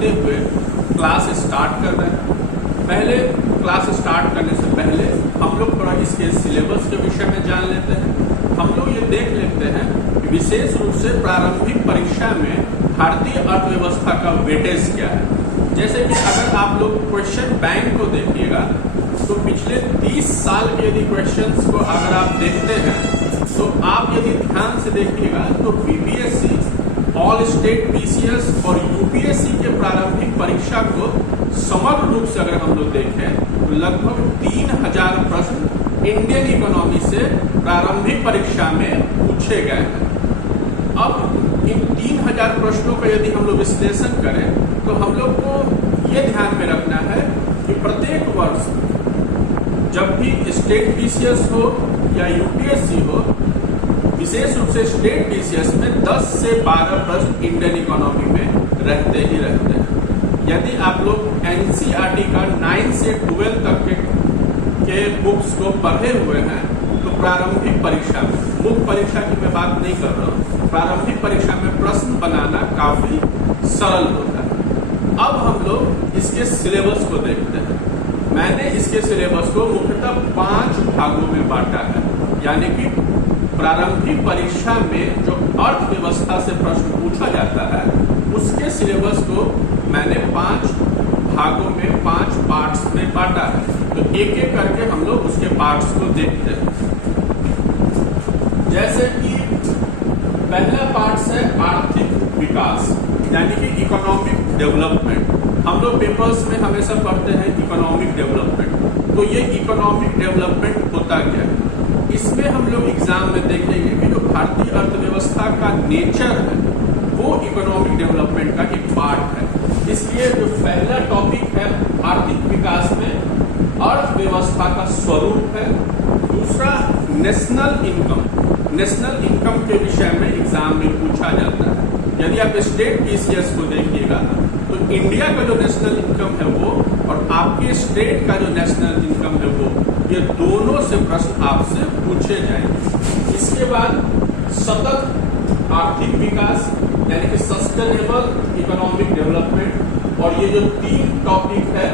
करते हुए class start कर रहे हैं। पहले क्लास स्टार्ट करने से पहले हम लोग थोड़ा इसके सिलेबस के विषय में जान लेते हैं। हम लोग ये देख लेते हैं कि विशेष रूप से प्रारंभिक परीक्षा में भारतीय अर्थव्यवस्था का वेटेज क्या है। जैसे कि अगर आप लोग क्वेश्चन बैंक को देखिएगा तो पिछले 30 साल के यदि क्वेश्चंस को अगर आप देखते हैं तो आप यदि ध्यान से देखिएगा तो बीपीएससी, ऑल स्टेट पीसीएस और यूपीएससी के प्रारंभिक परीक्षा को समग्र रूप से अगर हम लोग देखें तो लगभग 3000 प्रश्न इंडियन इकोनॉमी से प्रारंभिक परीक्षा में पूछे गए हैं। अब इन 3000 प्रश्नों का यदि हम लोग विश्लेषण करें तो हम लोग को ये ध्यान में रखना है कि प्रत्येक वर्ष जब भी स्टेट पीसीएस हो या यूपीएससी हो, विशेष रूप से स्टेट पीसीएस में 10 से 12 प्रश्न इंडियन इकोनॉमी में रहते ही रहते हैं। यदि आप लोग एनसीईआरटी का 9 से 12 तक के बुक्स को पढ़े हुए हैं तो प्रारंभिक परीक्षा में, मुख्य परीक्षा की मैं बात नहीं कर रहा हूँ, प्रारंभिक परीक्षा में प्रश्न बनाना काफी सरल होता है। अब हम लोग इसके सिलेबस को देखते हैं। मैंने इसके सिलेबस को मुख्यतः 5 भागों में बांटा है, यानी कि प्रारंभिक परीक्षा में जो अर्थव्यवस्था से प्रश्न पूछा जाता है उसके सिलेबस को मैंने 5 भागों में 5 पार्ट्स में बांटा है। तो एक एक करके हम लोग उसके पार्ट्स को देखते हैं। जैसे कि पहला पार्ट है आर्थिक विकास, यानी कि इकोनॉमिक डेवलपमेंट। हम लोग पेपर्स में हमेशा पढ़ते हैं इकोनॉमिक डेवलपमेंट। तो ये इकोनॉमिक डेवलपमेंट होता क्या है, इसमें हम लोग एग्जाम में देखेंगे कि जो भारतीय अर्थव्यवस्था का नेचर है वो इकोनॉमिक डेवलपमेंट का एक पार्ट है। इसलिए जो पहला टॉपिक है आर्थिक विकास में अर्थव्यवस्था का स्वरूप है। दूसरा नेशनल इनकम, नेशनल इनकम के विषय में एग्जाम में पूछा जाता है। यदि आप स्टेट पीसीएस को देखिएगा तो इंडिया का जो नेशनल इनकम है वो और आपके स्टेट का जो नेशनल इनकम है वो, ये दोनों से प्रश्न आपसे पूछे जाएंगे। इसके बाद सतत आर्थिक विकास यानी कि सस्टेनेबल इकोनॉमिक डेवलपमेंट, और ये जो 3 टॉपिक है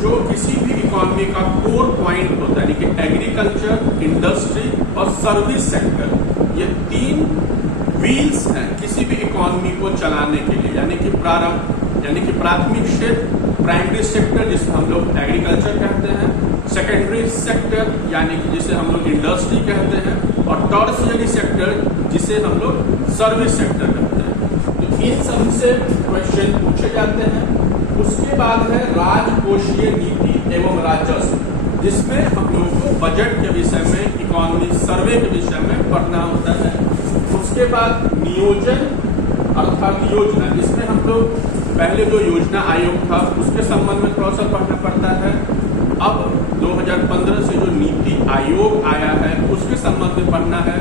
जो किसी भी इकोनॉमी का कोर पॉइंट होता है, यानी कि एग्रीकल्चर, इंडस्ट्री और सर्विस सेक्टर, ये 3 व्हील्स हैं किसी भी इकोनॉमी को चलाने के लिए। यानी कि प्राथमिक क्षेत्र, प्राइमरी सेक्टर जिसे हम लोग एग्रीकल्चर कहते हैं, सेकेंडरी सेक्टर यानी कि जिसे हम लोग इंडस्ट्री कहते हैं, और टर्शियरी सेक्टर जिसे हम लोग सर्विस सेक्टर कहते हैं। तो इन सब से क्वेश्चन पूछे जाते हैं। उसके बाद है राजकोषीय नीति एवं राजस्व, जिसमें हम लोगों को बजट के विषय में, इकोनॉमी सर्वे के विषय में पढ़ना होता है। उसके बाद नियोजन अर्थात योजना, जिसमें हम लोग पहले जो योजना आयोग था उसके संबंध में थोड़ा सा पढ़ना पड़ता है। अब 2015 से जो नीति आयोग आया है उसके संबंध में पढ़ना है।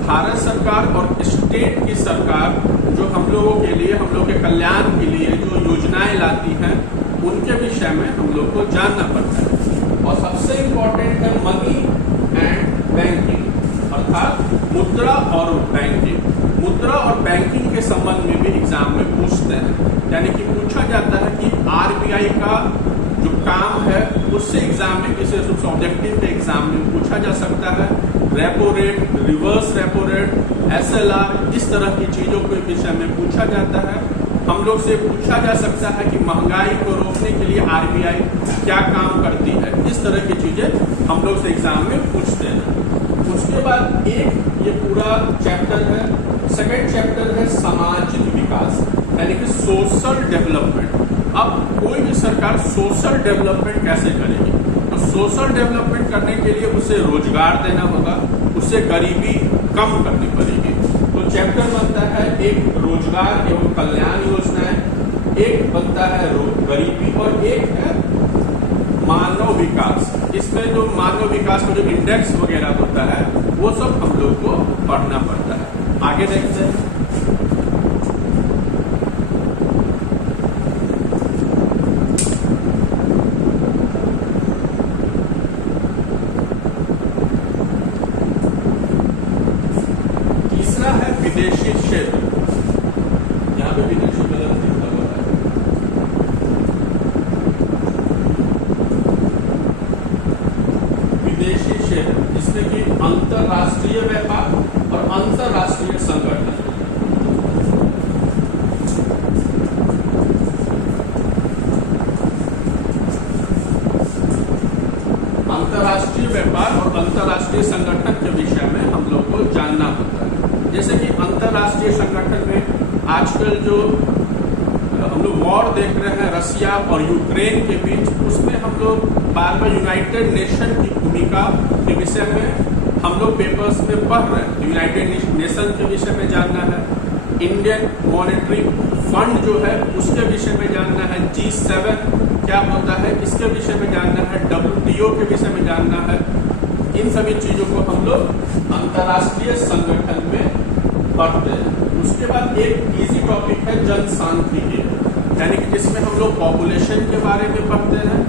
भारत सरकार और स्टेट की सरकार जो हम लोगों के लिए, हम लोग के कल्याण के लिए जो योजनाएं लाती हैं उनके विषय में हम लोग को जानना पड़ता है। और सबसे इम्पोर्टेंट है मनी एंड बैंकिंग, अर्थात मुद्रा और बैंकिंग। मुद्रा और बैंकिंग के संबंध में भी एग्जाम में पूछते हैं, यानी कि पूछा जाता है कि आरबीआई का जो काम है उससे एग्जाम में विशेष रूप से ऑब्जेक्टिव के एग्जाम में पूछा जा सकता है। Repo rate, reverse repo rate, SLR, इस तरह की चीजों के विषय में पूछा जाता है। हम लोग से पूछा जा सकता है कि महंगाई को रोकने के लिए आरबीआई क्या काम करती है। इस तरह की चीजें हम लोग से एग्जाम में पूछते हैं। उसके बाद एक ये पूरा चैप्टर है, सेकेंड चैप्टर है सामाजिक विकास यानी कि सोशल डेवलपमेंट। अब कोई भी सरकार सोशल डेवलपमेंट कैसे करेगी, तो सोशल डेवलपमेंट करने के लिए उसे रोजगार देना होगा, उसे गरीबी कम करनी पड़ेगी। तो चैप्टर बनता है एक रोजगार एवं कल्याण योजनाएं, एक बनता है गरीबी और एक है मानव विकास। इसमें जो मानव विकास का जो इंडेक्स वगैरह होता है वो सब हम लोग को पढ़ना पड़ता है। आगे देखते हैं। तीसरा है विदेशी क्षेत्र, यहाँ पे विदेशी बदल लिखा हुआ है। जिसमें कि अंतरराष्ट्रीय व्यापार और अंतरराष्ट्रीय संगठन। अंतरराष्ट्रीय व्यापार और अंतरराष्ट्रीय संगठन के विषय में हम लोग को जानना होता है। जैसे कि अंतरराष्ट्रीय संगठन में आजकल जो हम लोग वॉर देख रहे हैं रसिया और यूक्रेन के बीच, उसमें हम लोग बार बार यूनाइटेड नेशन की भूमिका के विषय में हम लोग पेपर्स में पढ़ रहे हैं। यूनाइटेड नेशन के विषय में जानना है, इंडियन मॉनेटरी फंड जो है उसके विषय में जानना है, G7 क्या होता है इसके विषय में जानना है, WTO के विषय में जानना है। इन सभी चीजों को हम लोग अंतरराष्ट्रीय संगठन में पढ़ते हैं। उसके बाद एक इजी टॉपिक है जनसांख्यिकी, यानी कि जिसमें हम लोग पॉपुलेशन के बारे में पढ़ते हैं।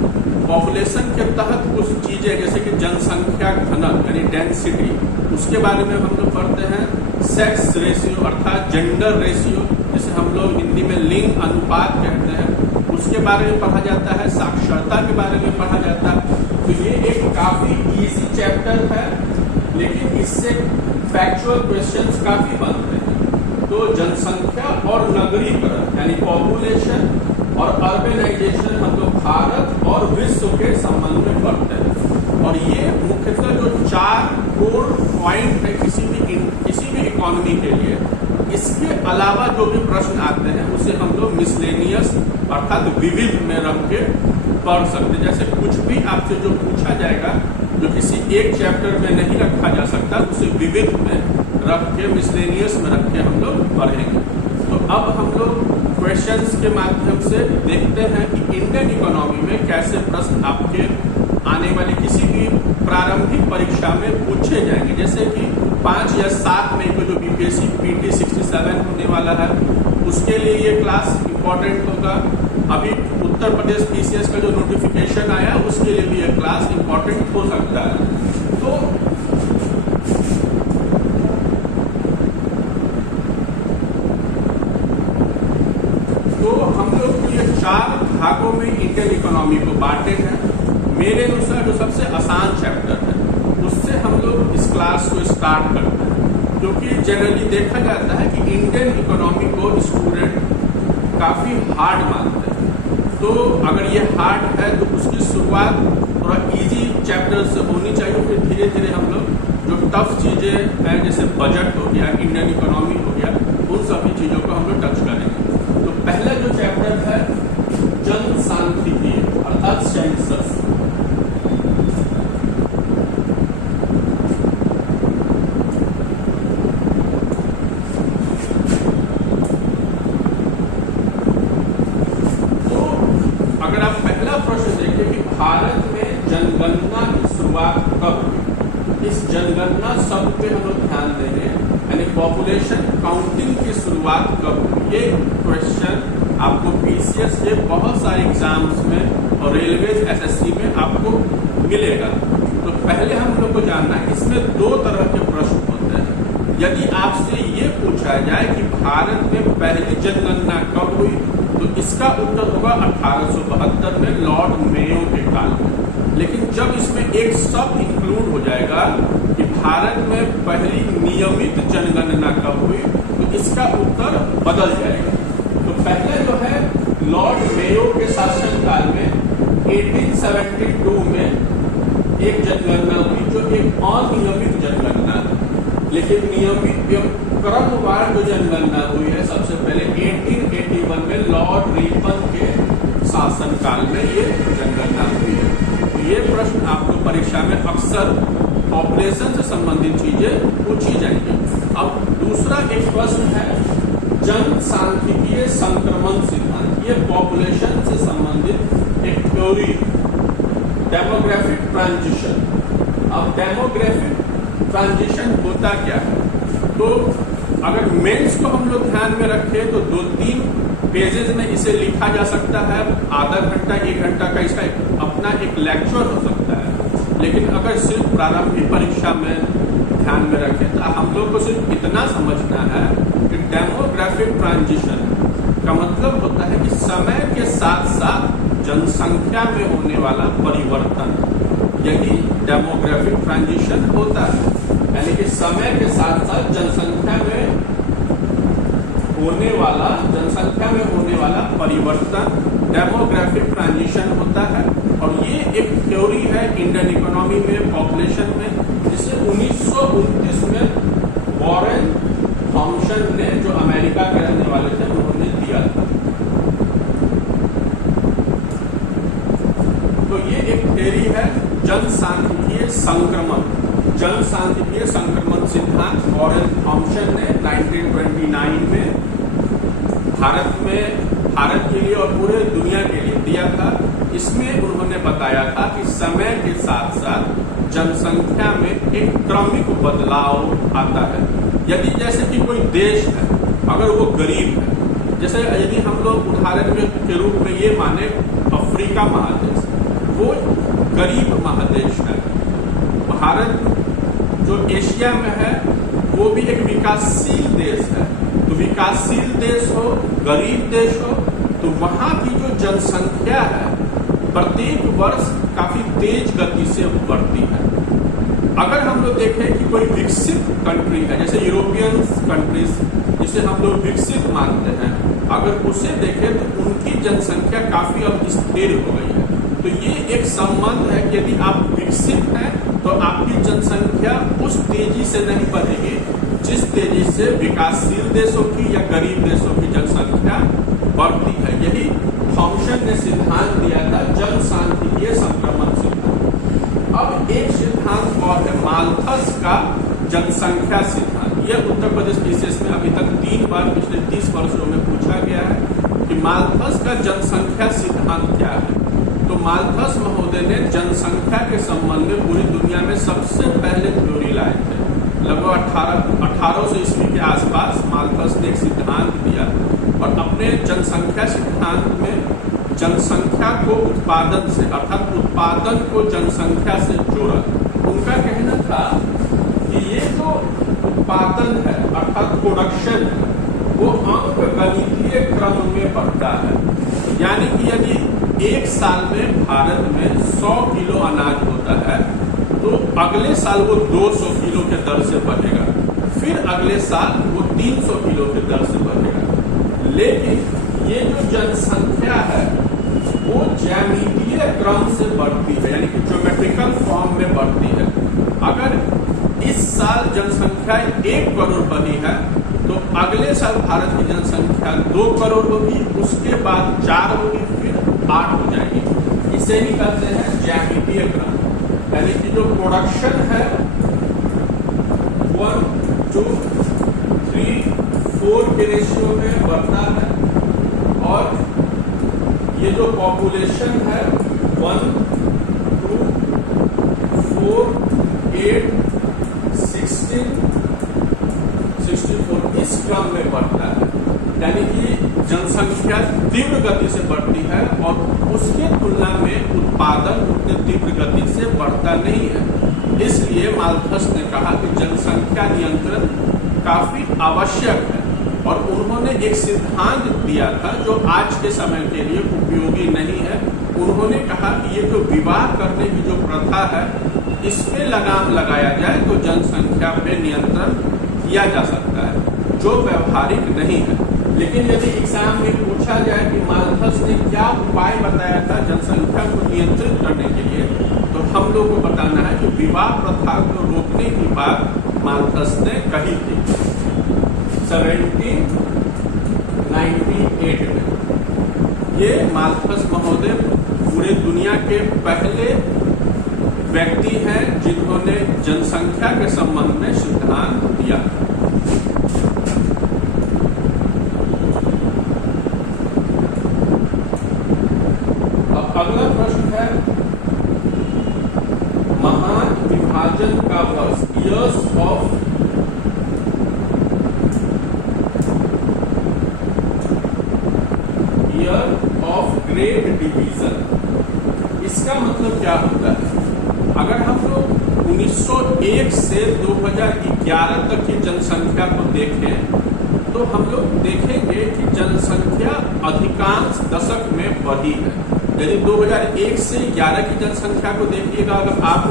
पॉपुलेशन के तहत कुछ चीजें जैसे कि जनसंख्या घनत्व यानी डेंसिटी, उसके बारे में हम लोग पढ़ते हैं। सेक्स रेशियो अर्थात जेंडर रेशियो, जिसे हम लोग हिंदी में लिंग अनुपात कहते हैं, उसके बारे में पढ़ा जाता है। साक्षरता के बारे में पढ़ा जाता है। तो ये एक काफी इजी चैप्टर है, लेकिन इससे फैक्चुअल क्वेश्चंस काफी बनते हैं। तो जनसंख्या और नगरीकरण यानी पॉपुलेशन और अर्बेनाइजेशन हम लोग भारत और विश्व के संबंध में पढ़ते हैं। और ये मुख्यतः जो 4 कोर पॉइंट है किसी भी इकोनॉमी के लिए, इसके अलावा जो भी प्रश्न आते हैं उसे हम लोग मिसलेनियस अर्थात विविध में रख के पढ़ सकते हैं। जैसे कुछ भी आपसे जो पूछा जाएगा जो किसी एक चैप्टर में नहीं रखा जा सकता, उसे विविध में रख के मिसलेनियस में रख के हम लोग पढ़ेंगे। तो अब हम लोग क्वेश्चंस के माध्यम से देखते हैं कि इंडियन इकोनॉमी में कैसे प्रश्न आपके आने वाली किसी भी प्रारंभिक परीक्षा में पूछे जाएंगे। जैसे कि 5 या 7 मई को जो बीपीएससी PT 67 होने वाला है, उसके लिए ये क्लास इंपॉर्टेंट होगा। अभी उत्तर प्रदेश PCS का जो नोटिफिकेशन आया उसके लिए भी ये क्लास इंपॉर्टेंट हो सकता है। तो हम लोग ये 4 भागों में इंडियन इकोनॉमी को बांटे हैं। मेरे अनुसार जो सबसे आसान चैप्टर है उससे हम लोग इस क्लास को स्टार्ट करते हैं, क्योंकि जनरली देखा जाता है कि इंडियन इकोनॉमी को स्टूडेंट काफ़ी हार्ड मानते हैं। तो अगर ये हार्ड है तो उसकी शुरुआत थोड़ा इजी चैप्टर से होनी चाहिए, फिर धीरे धीरे हम लोग जो टफ चीज़ें हैं जैसे बजट हो गया, इंडियन इकोनॉमी हो गया, उन सभी चीज़ों को हम लोग टच करेंगे। तो पहला जो चैप्टर है जनसांख्यिकी अर्थात सेंसस। भारत में जनगणना की शुरुआत कब हुई? इस जनगणना शब्द पे हम लोग ध्यान देंगे, यानी पॉपुलेशन काउंटिंग की शुरुआत कब हुई। ये क्वेश्चन आपको PCS के बहुत सारे एग्जाम्स में और रेलवे SSC में आपको मिलेगा। तो पहले हम लोग को जानना है इसमें 2 तरह के प्रश्न होते हैं। यदि आपसे ये पूछा जाए कि भारत में पहली जनगणना कब हुई, तो इसका उत्तर होगा 1872 में लॉर्ड मेयो के काल में। लेकिन जब इसमें एक शब्द इंक्लूड हो जाएगा कि भारत में पहली नियमित जनगणना कब हुई, तो इसका उत्तर बदल जाएगा। तो पहले जो है लॉर्ड मेयो के शासनकाल में 1872 में एक जनगणना हुई जो एक अनियमित जनगणना थी। लेकिन नियमित क्रमवार जो जनगणना हुई है सबसे पहले 1881 में लॉर्ड रिपन के शासनकाल में ये जनगणना हुई है। तो ये प्रश्न आपको परीक्षा में अक्सर पॉपुलेशन से संबंधित चीजें पूछी जाएंगी। अब दूसरा एक प्रश्न है जनसांख्यिकीय संक्रमण सिद्धांत। ये पॉपुलेशन से संबंधित एक थ्योरी, डेमोग्राफिक ट्रांजिशन। अब डेमोग्राफिक ट्रांजिशन होता क्या है? तो अगर मेंस को हम लोग ध्यान में रखें तो 2-3 पेजेस में इसे लिखा जा सकता है। आधा घंटा 1 घंटा का इसका अपना एक लेक्चर हो सकता है। लेकिन अगर सिर्फ प्रारंभिक परीक्षा में ध्यान में रखें तो हम लोग को सिर्फ इतना समझना है कि डेमोग्राफिक ट्रांजिशन का मतलब होता है कि समय के साथ साथ जनसंख्या में होने वाला परिवर्तन। यही डेमोग्राफिक ट्रांजिशन होता है, यानी कि समय के साथ साथ जनसंख्या में होने वाला परिवर्तन डेमोग्राफिक ट्रांजिशन होता है। और ये एक थ्योरी है इंडियन इकोनॉमी में, पॉपुलेशन में, जिसे 1929 में वॉरेन थॉम्सन ने, जो अमेरिका के रहने वाले थे, उन्होंने दिया था। तो ये एक थ्योरी है जनसांख्यिकीय संक्रमण सिद्धांत। वॉरेन थॉम्सन ने 1929 में भारत के लिए और पूरे दुनिया के लिए दिया था। इसमें उन्होंने बताया था कि समय के साथ साथ जनसंख्या में एक क्रमिक बदलाव आता है। यदि जैसे कि कोई देश है, अगर वो गरीब है, जैसे यदि हम लोग उदाहरण के रूप में ये माने अफ्रीका महादेश, वो गरीब महादेश है। भारत जो एशिया में है वो भी एक विकासशील देश है। तो विकासशील देश हो, गरीब देश हो, तो वहां की जो जनसंख्या है प्रत्येक वर्ष काफी तेज गति से बढ़ती है। अगर हम लोग देखें कि कोई विकसित कंट्री है, जैसे यूरोपियन कंट्रीज जिसे हम लोग विकसित मानते हैं, अगर उसे देखें तो उनकी जनसंख्या काफी अब स्थिर हो गई है। तो ये एक संबंध है कि यदि आप विकसित हैं तो आपकी जनसंख्या उस तेजी से नहीं बढ़ेगी जिस तेजी से विकासशील देशों की या गरीब देशों की जनसंख्या बढ़ती है। यही थॉम्सन ने सिद्धांत दिया था, जनसांख्यिकीय संक्रमण सिद्धांत। अब एक सिद्धांत और है माल्थस का जनसंख्या सिद्धांत। यह उत्तर प्रदेश विशेष में अभी तक 3 बार पिछले 30 वर्षों में पूछा गया है कि माल्थस का जनसंख्या सिद्धांत क्या है। तो माल्थस महोदय ने जनसंख्या के संबंध में पूरी दुनिया में सबसे पहले थ्योरी लाए थे। लगभग 1800 ईस्वी के आसपास माल्थस ने एक सिद्धांत दिया और अपने जनसंख्या सिद्धांत में जनसंख्या को उत्पादन से, अर्थात उत्पादन को जनसंख्या से जोड़ा। उनका कहना था कि ये जो उत्पादन है अर्थात प्रोडक्शन है वो अंकगणितीय क्रम में बढ़ता है। यानी कि यदि एक साल में भारत में 100 किलो अनाज होता है तो अगले साल वो 200 किलो के दर से बढ़ेगा, फिर अगले साल वो 300 किलो के दर से बढ़ेगा। लेकिन ये जो जनसंख्या है वो ज्यामितीय क्रम से बढ़ती है, यानी कि ज्योमेट्रिकल फॉर्म में बढ़ती है। अगर इस साल जनसंख्या 1 करोड़ बढ़ी है तो अगले साल भारत की जनसंख्या 2 करोड़ होगी, उसके बाद 4 होगी, फिर 8 हो जाएगी। इसे ही कहते हैं ज्यामितीय क्रम। यानी कि जो प्रोडक्शन है 1, 2, 3, 4 के रेशियो में बढ़ता है और ये जो पॉपुलेशन है 1, 2, 4, 8, 16, 64 इस क्रम में बढ़ता है। यानी कि जनसंख्या तीव्र गति से बढ़ती है और उसके तुलना में उत्पादन उतने तीव्र गति से बढ़ता नहीं है। इसलिए माल्थस ने कहा कि जनसंख्या नियंत्रण काफी आवश्यक है और उन्होंने एक सिद्धांत दिया था जो आज के समय के लिए उपयोगी नहीं है। उन्होंने कहा कि ये जो विवाह करने की जो प्रथा है इस पे लगाम लगाया जाए तो जनसंख्या पे नियंत्रण किया जा सकता है, जो व्यवहारिक नहीं है। लेकिन यदि एग्जाम में पूछा जाए कि माल्थस ने क्या उपाय बताया था जनसंख्या को नियंत्रित करने के लिए, तो हम लोग को बताना है कि विवाह प्रथा को रोकने की बात माल्थस ने कही थी 1798 में। ये माल्थस महोदय पूरे दुनिया के पहले व्यक्ति हैं जिन्होंने जनसंख्या के संबंध में सिद्धांत दिया। अब अगला प्रश्न है महान विभाजन का वर्ष, ईयर्स ऑफ ग्रेट डिवीजन। इसका मतलब क्या होता है? अगर हम लोग 1901 से 2011 तक की जनसंख्या को देखें तो हम लोग देखेंगे कि जनसंख्या अधिकांश दशक में बढ़ी है। यदि 2001 से 11 की जनसंख्या को देखिएगा, अगर आप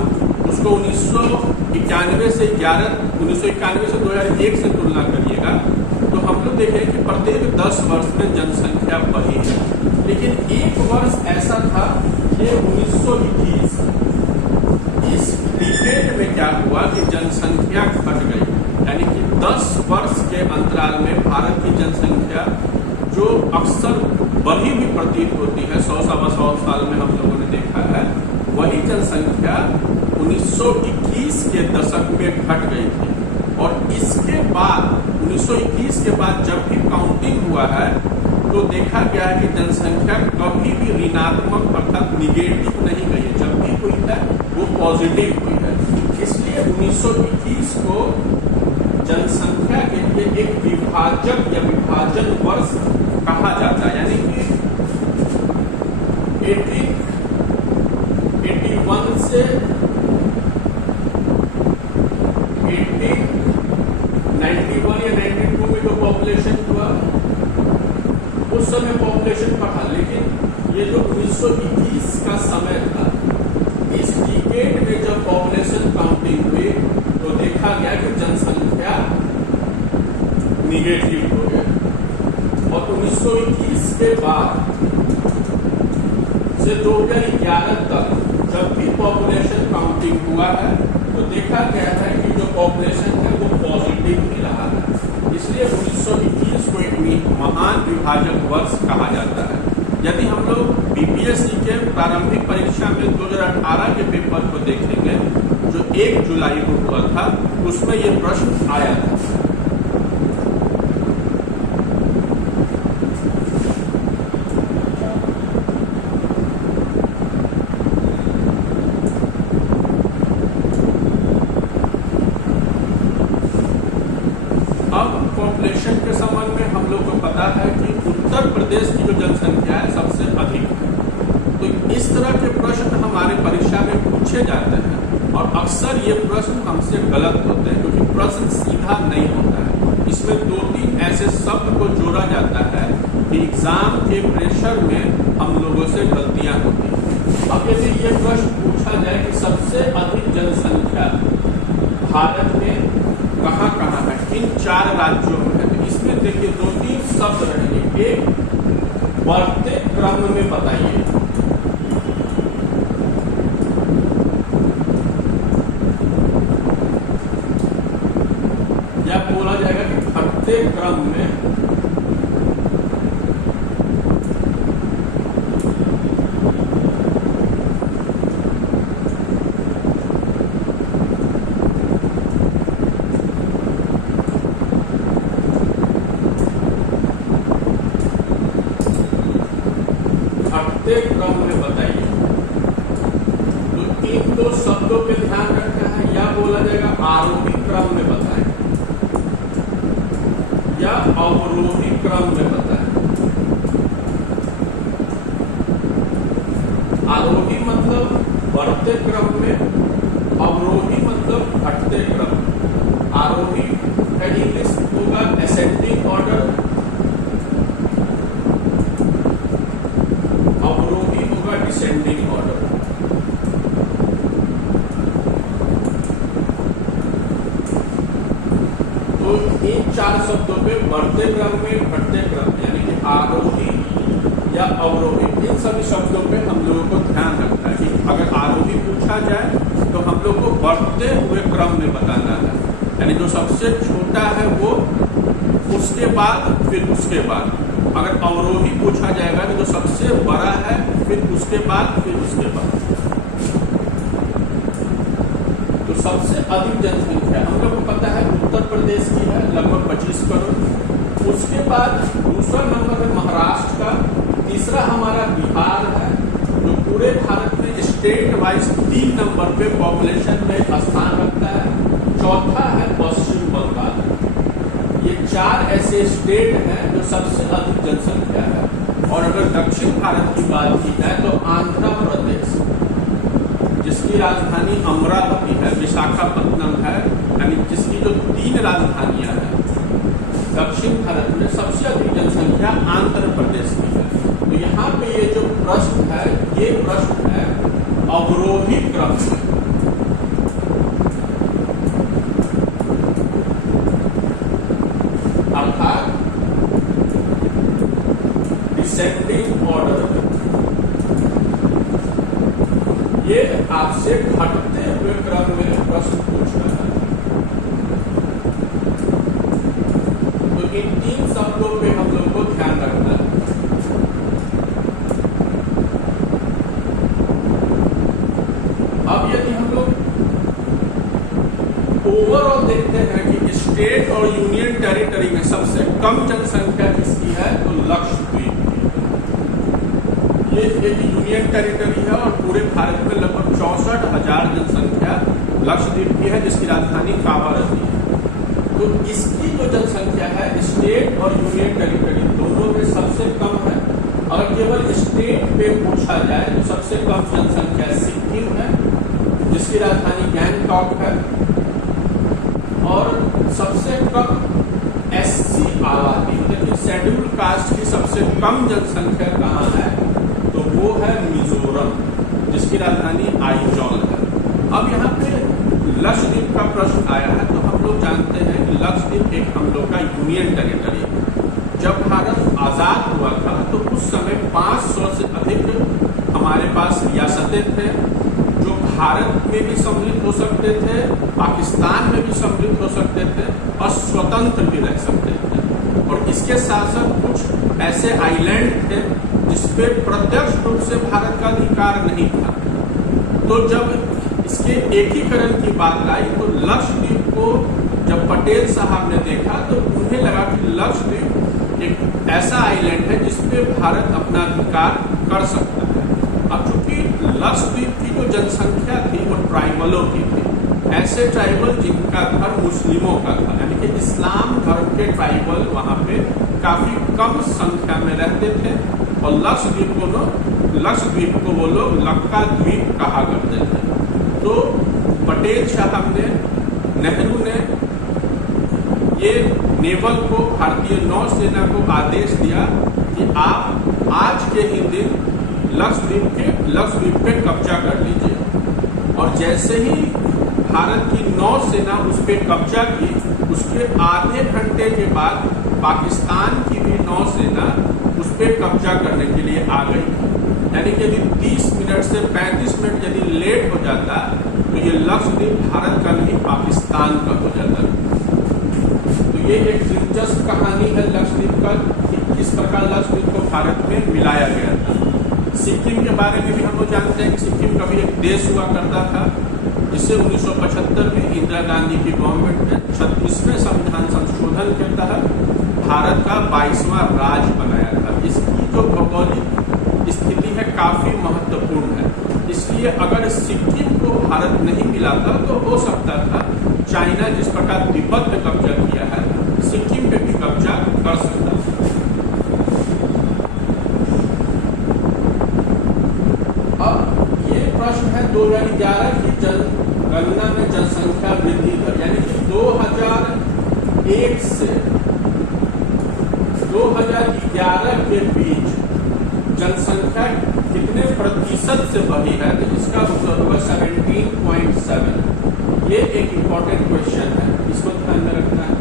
उसको 1991 से 2001 से तुलना करिएगा तो हम लोग देखें कि प्रत्येक 10 वर्ष में जनसंख्या बढ़ी है। लेकिन एक वर्ष ऐसा था कि 1921, इस डिकेड में क्या हुआ कि जनसंख्या घट गई, यानी कि 10 वर्ष के अंतराल में भारत की जनसंख्या जो अक्सर बढ़ी हुई प्रतीत होती है, 100-125 साल में हम लोगों ने देखा है, वही जनसंख्या 1921 के दशक में घट गई थी। और इसके बाद 1921 के बाद जब भी काउंटिंग हुआ है तो देखा गया है कि जनसंख्या कभी भी ऋणात्मक अर्थात निगेटिव नहीं गई है, जब भी हुई है वो पॉजिटिव हुई है। इसलिए 1921 को जनसंख्या के लिए एक विभाजक या विभाजन वर्ष कहा जाता है, यानी कि 1881 से 1891 या 92 में जो पॉपुलेशन हुआ उस समय पॉपुलेशन बढ़ा, लेकिन ये जो 1921 का समय था, इस डिकेड में जब पॉपुलेशन काउंटिंग हुई तो देखा गया कि जनसंख्या निगेटिव हो गया। और 1921 के बाद से 2011 तक जब भी पॉपुलेशन काउंटिंग हुआ है तो देखा गया है कि जो पॉपुलेशन है वो पॉजिटिव ही रहा है। इसलिए 1921 को एक महान विभाजक वर्ष कहा जाता है। यदि हम लोग बीपीएससी के प्रारंभिक परीक्षा में 2018 के पेपर को देखेंगे जो 1 जुलाई को हुआ था, उसमें ये प्रश्न आया था। पॉपुलेशन के संबंध में हम लोग को पता है कि उत्तर प्रदेश की जो जनसंख्या है सबसे अधिक है। तो इस तरह के प्रश्न हमारे परीक्षा में पूछे जाते हैं और अक्सर ये प्रश्न हमसे गलत होते हैं क्योंकि प्रश्न सीधा नहीं होता है। इसमें 2-3 ऐसे शब्द को जोड़ा जाता है कि एग्जाम के प्रेशर में हम लोगों से गलतियां होती हैं। अब यदि ये प्रश्न पूछा जाए कि सबसे अधिक जनसंख्या भारत में कहाँ कहाँ है, इन 4 राज्यों में है, तो इसमें देखिए 2-3 शब्द रहेंगे। एक, बढ़ते क्रम में बताइए, या बोला जाएगा कि घटते क्रम में। क्रम में बताइए। तो इन 2 शब्दों पे ध्यान रखना है, या बोला जाएगा आरोही क्रम में बताएं या अवरोही क्रम में बताएं। आरोही मतलब बढ़ते क्रम में, अवरोही मतलब घटते क्रम। आरोही का इंग्लिश होगा असेंडिंग ऑर्डर, डिसेंडिंग ऑर्डर। तो इन 4 शब्दों पे बढ़ते क्रम में, घटते क्रम यानी कि आरोही या अवरोही, इन सभी शब्दों पे हम लोगों को ध्यान रखना है कि अगर आरोही पूछा जाए तो हम लोग को बढ़ते हुए क्रम में बताना है, यानी जो सबसे छोटा है वो उसके बाद फिर उसके बाद। अगर अवरोही पूछा जाएगा तो जो सबसे बड़ा है फिर उसके बाद फिर उसके बाद। तो सबसे अधिक जनसंख्या हम लोग को पता है उत्तर प्रदेश की है, लगभग 25 करोड़। उसके बाद दूसरा नंबर है महाराष्ट्र का, तीसरा हमारा बिहार है जो पूरे भारत में स्टेट वाइज 3 नंबर पे पॉपुलेशन में स्थान रखता है। चौथा है पश्चिम बंगाल। ये 4 ऐसे स्टेट हैं जो सबसे अधिक जनसंख्या है। और अगर दक्षिण भारत की बात की जाए तो आंध्र प्रदेश, जिसकी राजधानी अमरावती है, विशाखापत्तनम है, यानी जिसकी जो 3 राजधानियां हैं, दक्षिण भारत में सबसे अधिक जनसंख्या आंध्र प्रदेश की है। तो यहाँ पे ये जो प्रश्न है ये प्रश्न है अवरोही क्रम में। अर्थात डिसेंडिंग ऑर्डर में। ये आपसे घटते हुए क्रम में प्रश्न पूछ रहा है। तो इन 3 शब्दों पे हम लोग को ध्यान रखना है। अब यदि हम लोग ओवरऑल देखते हैं कि स्टेट और यूनियन टेरिटरी में सबसे कम जनसंख्या किसकी है, तो लक्षद्वीप। ये एक यूनियन टेरिटरी है और पूरे भारत में लगभग 64,000 जनसंख्या लक्षद्वीप की है, जिसकी राजधानी काबा रहती है। तो इसकी जो जनसंख्या है स्टेट और यूनियन टेरिटरी दोनों में सबसे कम है। अगर केवल स्टेट पे पूछा जाए तो सबसे कम जनसंख्या सिक्किम है, जिसकी राजधानी गैंगटॉक है। और सबसे कम एससी आबादी, लेकिन शेड्यूल कास्ट की सबसे कम जनसंख्या कहाँ है, तो वो है मिजोरम, जिसकी राजधानी आइजॉल है। अब यहाँ पे लक्षद्वीप का प्रश्न आया है, तो हम लोग जानते हैं कि लक्षद्वीप एक हम लोग का यूनियन टेरिटरी है। जब भारत आजाद हुआ था तो उस समय 500 से अधिक हमारे पास रियासतें थे, जो भारत में भी सम्मिलित हो सकते थे, पाकिस्तान में भी सम्मिलित हो सकते थे और स्वतंत्र भी रह सकते थे। और इसके साथ साथ कुछ ऐसे आइलैंड थे जिसपे प्रत्यक्ष रूप से भारत का अधिकार नहीं था। तो जब इसके एकीकरण की बात आई तो लक्षद्वीप को जब पटेल साहब ने देखा तो उन्हें लगा कि लक्षद्वीप एक ऐसा आइलैंड है जिसपे भारत अपना अधिकार कर सकता है। अब चूंकि लक्षद्वीप की जो जनसंख्या थी वो ट्राइबलों की थी, ऐसे ट्राइबल जिनका धर्म मुस्लिमों का था, यानी कि इस्लाम धर्म के ट्राइबल वहाँ पे काफी कम संख्या में रहते थे। और लक्षद्वीप को वो लोग लक्का द्वीप कहा करते थे। तो पटेल साहब ने, नेहरू ने ये नेवल को, भारतीय नौसेना को आदेश दिया कि आप आज के ही दिन लक्षद्वीप पे कब्जा कर लीजिए। और जैसे ही भारत की नौसेना उस पर कब्जा की, उसके आधे घंटे के बाद पाकिस्तान की भी नौसेना उस पर कब्जा करने के लिए आ गई। यानी कि यदि 30 मिनट से 35 मिनट यदि लेट हो जाता तो ये लक्षद्वीप भारत का नहीं पाकिस्तान का हो जाता। तो ये एक दिलचस्प कहानी है लक्षद्वीप का, कि किस प्रकार लक्षद्वीप को भारत में मिलाया गया था। सिक्किम के बारे में भी हम लोग जानते हैं कि सिक्किम कभी एक देश हुआ करता था, जिसे 1975 में इंदिरा गांधी की गवर्नमेंट ने 36वें संविधान संशोधन के तहत भारत का 22वां राज्य बनाया था। इसकी जो भौगोलिक स्थिति है काफी महत्वपूर्ण है, इसलिए अगर सिक्किम को भारत नहीं मिलाता तो हो सकता था चाइना जिस प्रकार तिब्बत पे कब्जा किया है, सिक्किम पे भी कब्जा कर सकता था। अब ये प्रश्न है 2011 की जनगणना में जनसंख्या वृद्धि दर, यानी कि 2001 से 2011 के बीच जनसंख्या कितने प्रतिशत से बढ़ी है, तो इसका उत्तर होगा 17.7। ये एक इम्पॉर्टेंट क्वेश्चन है, इसको ध्यान में रखना है।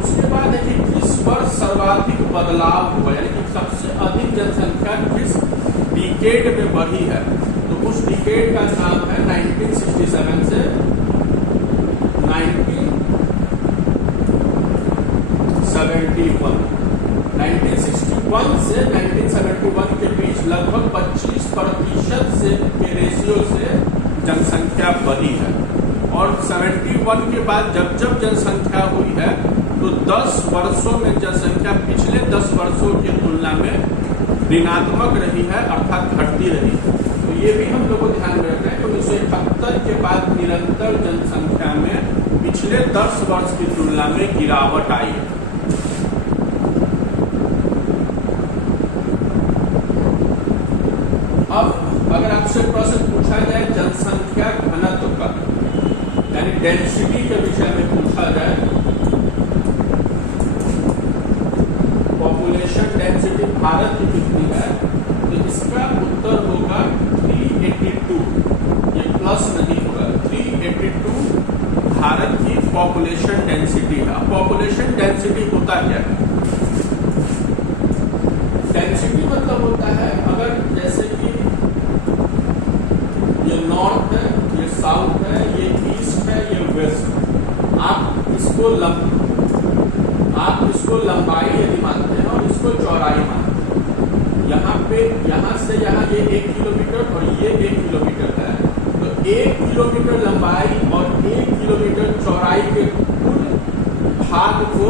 उसके बाद है कि किस वर्ष सर्वाधिक बदलाव हुआ, यानी कि सबसे अधिक जनसंख्या किस डिकेड में बढ़ी है, तो उस डिकेड का नाम है 1967 से 1971। 1961 से 1971 के बीच लगभग 25% से के रेशियो से जनसंख्या बढ़ी है। और 71 के बाद जब जब जनसंख्या हुई है तो 10 वर्षों में जनसंख्या पिछले 10 वर्षों की तुलना में ऋणात्मक रही है, अर्थात घटती रही है। तो ये भी हम लोग को ध्यान में रखना है कि 1971 के बाद निरंतर जनसंख्या में पिछले 10 वर्ष की तुलना में गिरावट आई है। अब अगर आपसे प्रश्न पूछा जाए जनसंख्या घनत्व का, यानी डेंसिटी के विषय में पूछा जाए, पॉपुलेशन डेंसिटी भारत की कितनी है, तो इसका उत्तर होगा ये प्लस नहीं होगा, 382 भारत की पॉपुलेशन डेंसिटी है। पॉपुलेशन डेंसिटी होता क्या है? डेंसिटी मतलब होता है, अगर जैसे कि ये नॉर्थ है, ये साउथ है, ये ईस्ट है, ये वेस्ट, आप इसको लंबाई यदि मानते हैं और इसको चौड़ाई मानते हैं, यहाँ से यहाँ ये 1 किलोमीटर और ये 1 किलोमीटर है, तो 1 किलोमीटर लंबाई और 1 किलोमीटर चौड़ाई के कुल भाग को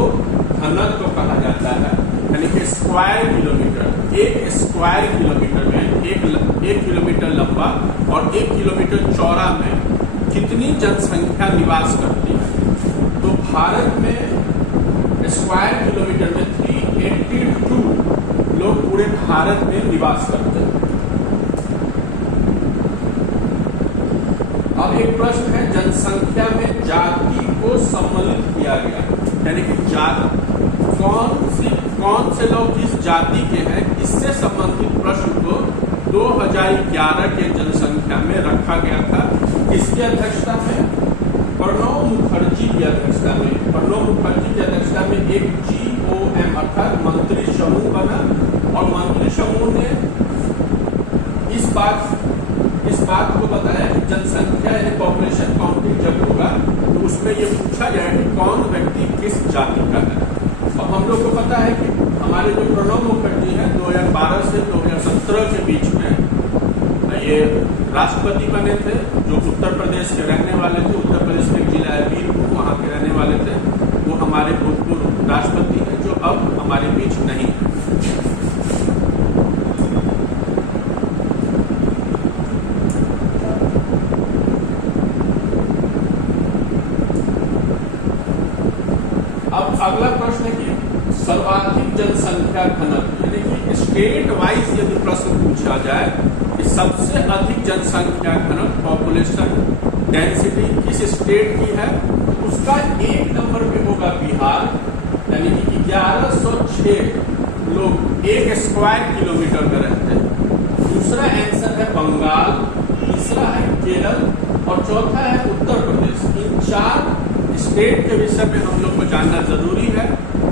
घनत्व कहा जाता है, यानी कि स्क्वायर किलोमीटर। 1 स्क्वायर किलोमीटर में 1 किलोमीटर लंबा और 1 किलोमीटर चौड़ा में कितनी जनसंख्या निवास करती है? तो भारत में स्क्वायर किलोमीटर में 382 लोग पूरे भारत में निवास करते हैं। अब एक प्रश्न है, जनसंख्या में जाति को सम्मिलित किया गया, यानी कि जाति कौन से लोग किस जाति के हैं, इससे संबंधित प्रश्न को 2011 के जनसंख्या में रखा गया था। किसकी अध्यक्षता में? प्रणब मुखर्जी की अध्यक्षता में। प्रणब मुखर्जी की अध्यक्षता में एक GOM अर्थात मंत्री समूह बना और मंत्री समूह ने इस बात को बताया कि जनसंख्या यानी पॉपुलेशन काउंटिंग जब होगा तो उसमें ये पूछा जाए कि कौन व्यक्ति किस जाति का है। अब हम लोग को पता है कि हमारे जो प्रणब मुखर्जी हैं 2012 से 2017 के बीच में ये राष्ट्रपति बने थे, जो उत्तर प्रदेश के रहने वाले थे। उत्तर प्रदेश में एक जिला है बीरपुर, वहाँ के रहने वाले थे। वो हमारे भूतपूर्व राष्ट्रपति हैं जो अब हमारे बीच नहीं है। अब अगला प्रश्न है कि सर्वाधिक जनसंख्या घनत्व, यानी कि स्टेट वाइज यदि प्रश्न पूछा जाए कि सबसे अधिक जनसंख्या घनत्व पॉपुलेशन डेंसिटी किस स्टेट की है, उसका 1 नंबर पे होगा बिहार, यानी कि 1106 लोग 1 स्क्वायर किलोमीटर में रहते हैं। दूसरा आंसर है बंगाल, तीसरा है केरल और चौथा है उत्तर प्रदेश। इन 4 स्टेट के विषय में हम लोग को जानना जरूरी है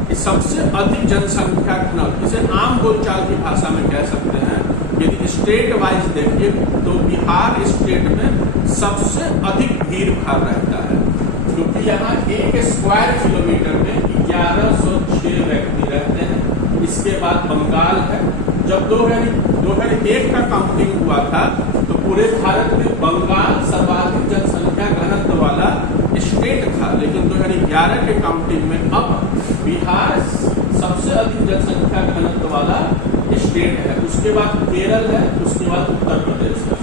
कि सबसे अधिक जनसंख्या घनत्व, इसे आम बोलचाल की भाषा में कह सकते हैं। यदि स्टेट वाइज देखिए तो बिहार स्टेट में सबसे अधिक भीड़ भाड़ रहता है, क्योंकि यहाँ 1 स्क्वायर किलोमीटर में 1106 व्यक्ति रहते हैं। इसके बाद बंगाल है। जब 2001 का काउंटिंग हुआ था तो पूरे भारत में बंगाल सर्वाधिक जनसंख्या घनत्व वाला स्टेट था, लेकिन 2011 के काउंटिंग में अब बिहार सबसे अधिक जनसंख्या घनत्व वाला स्टेट है। उसके बाद केरल है, उसके बाद उत्तर प्रदेश है।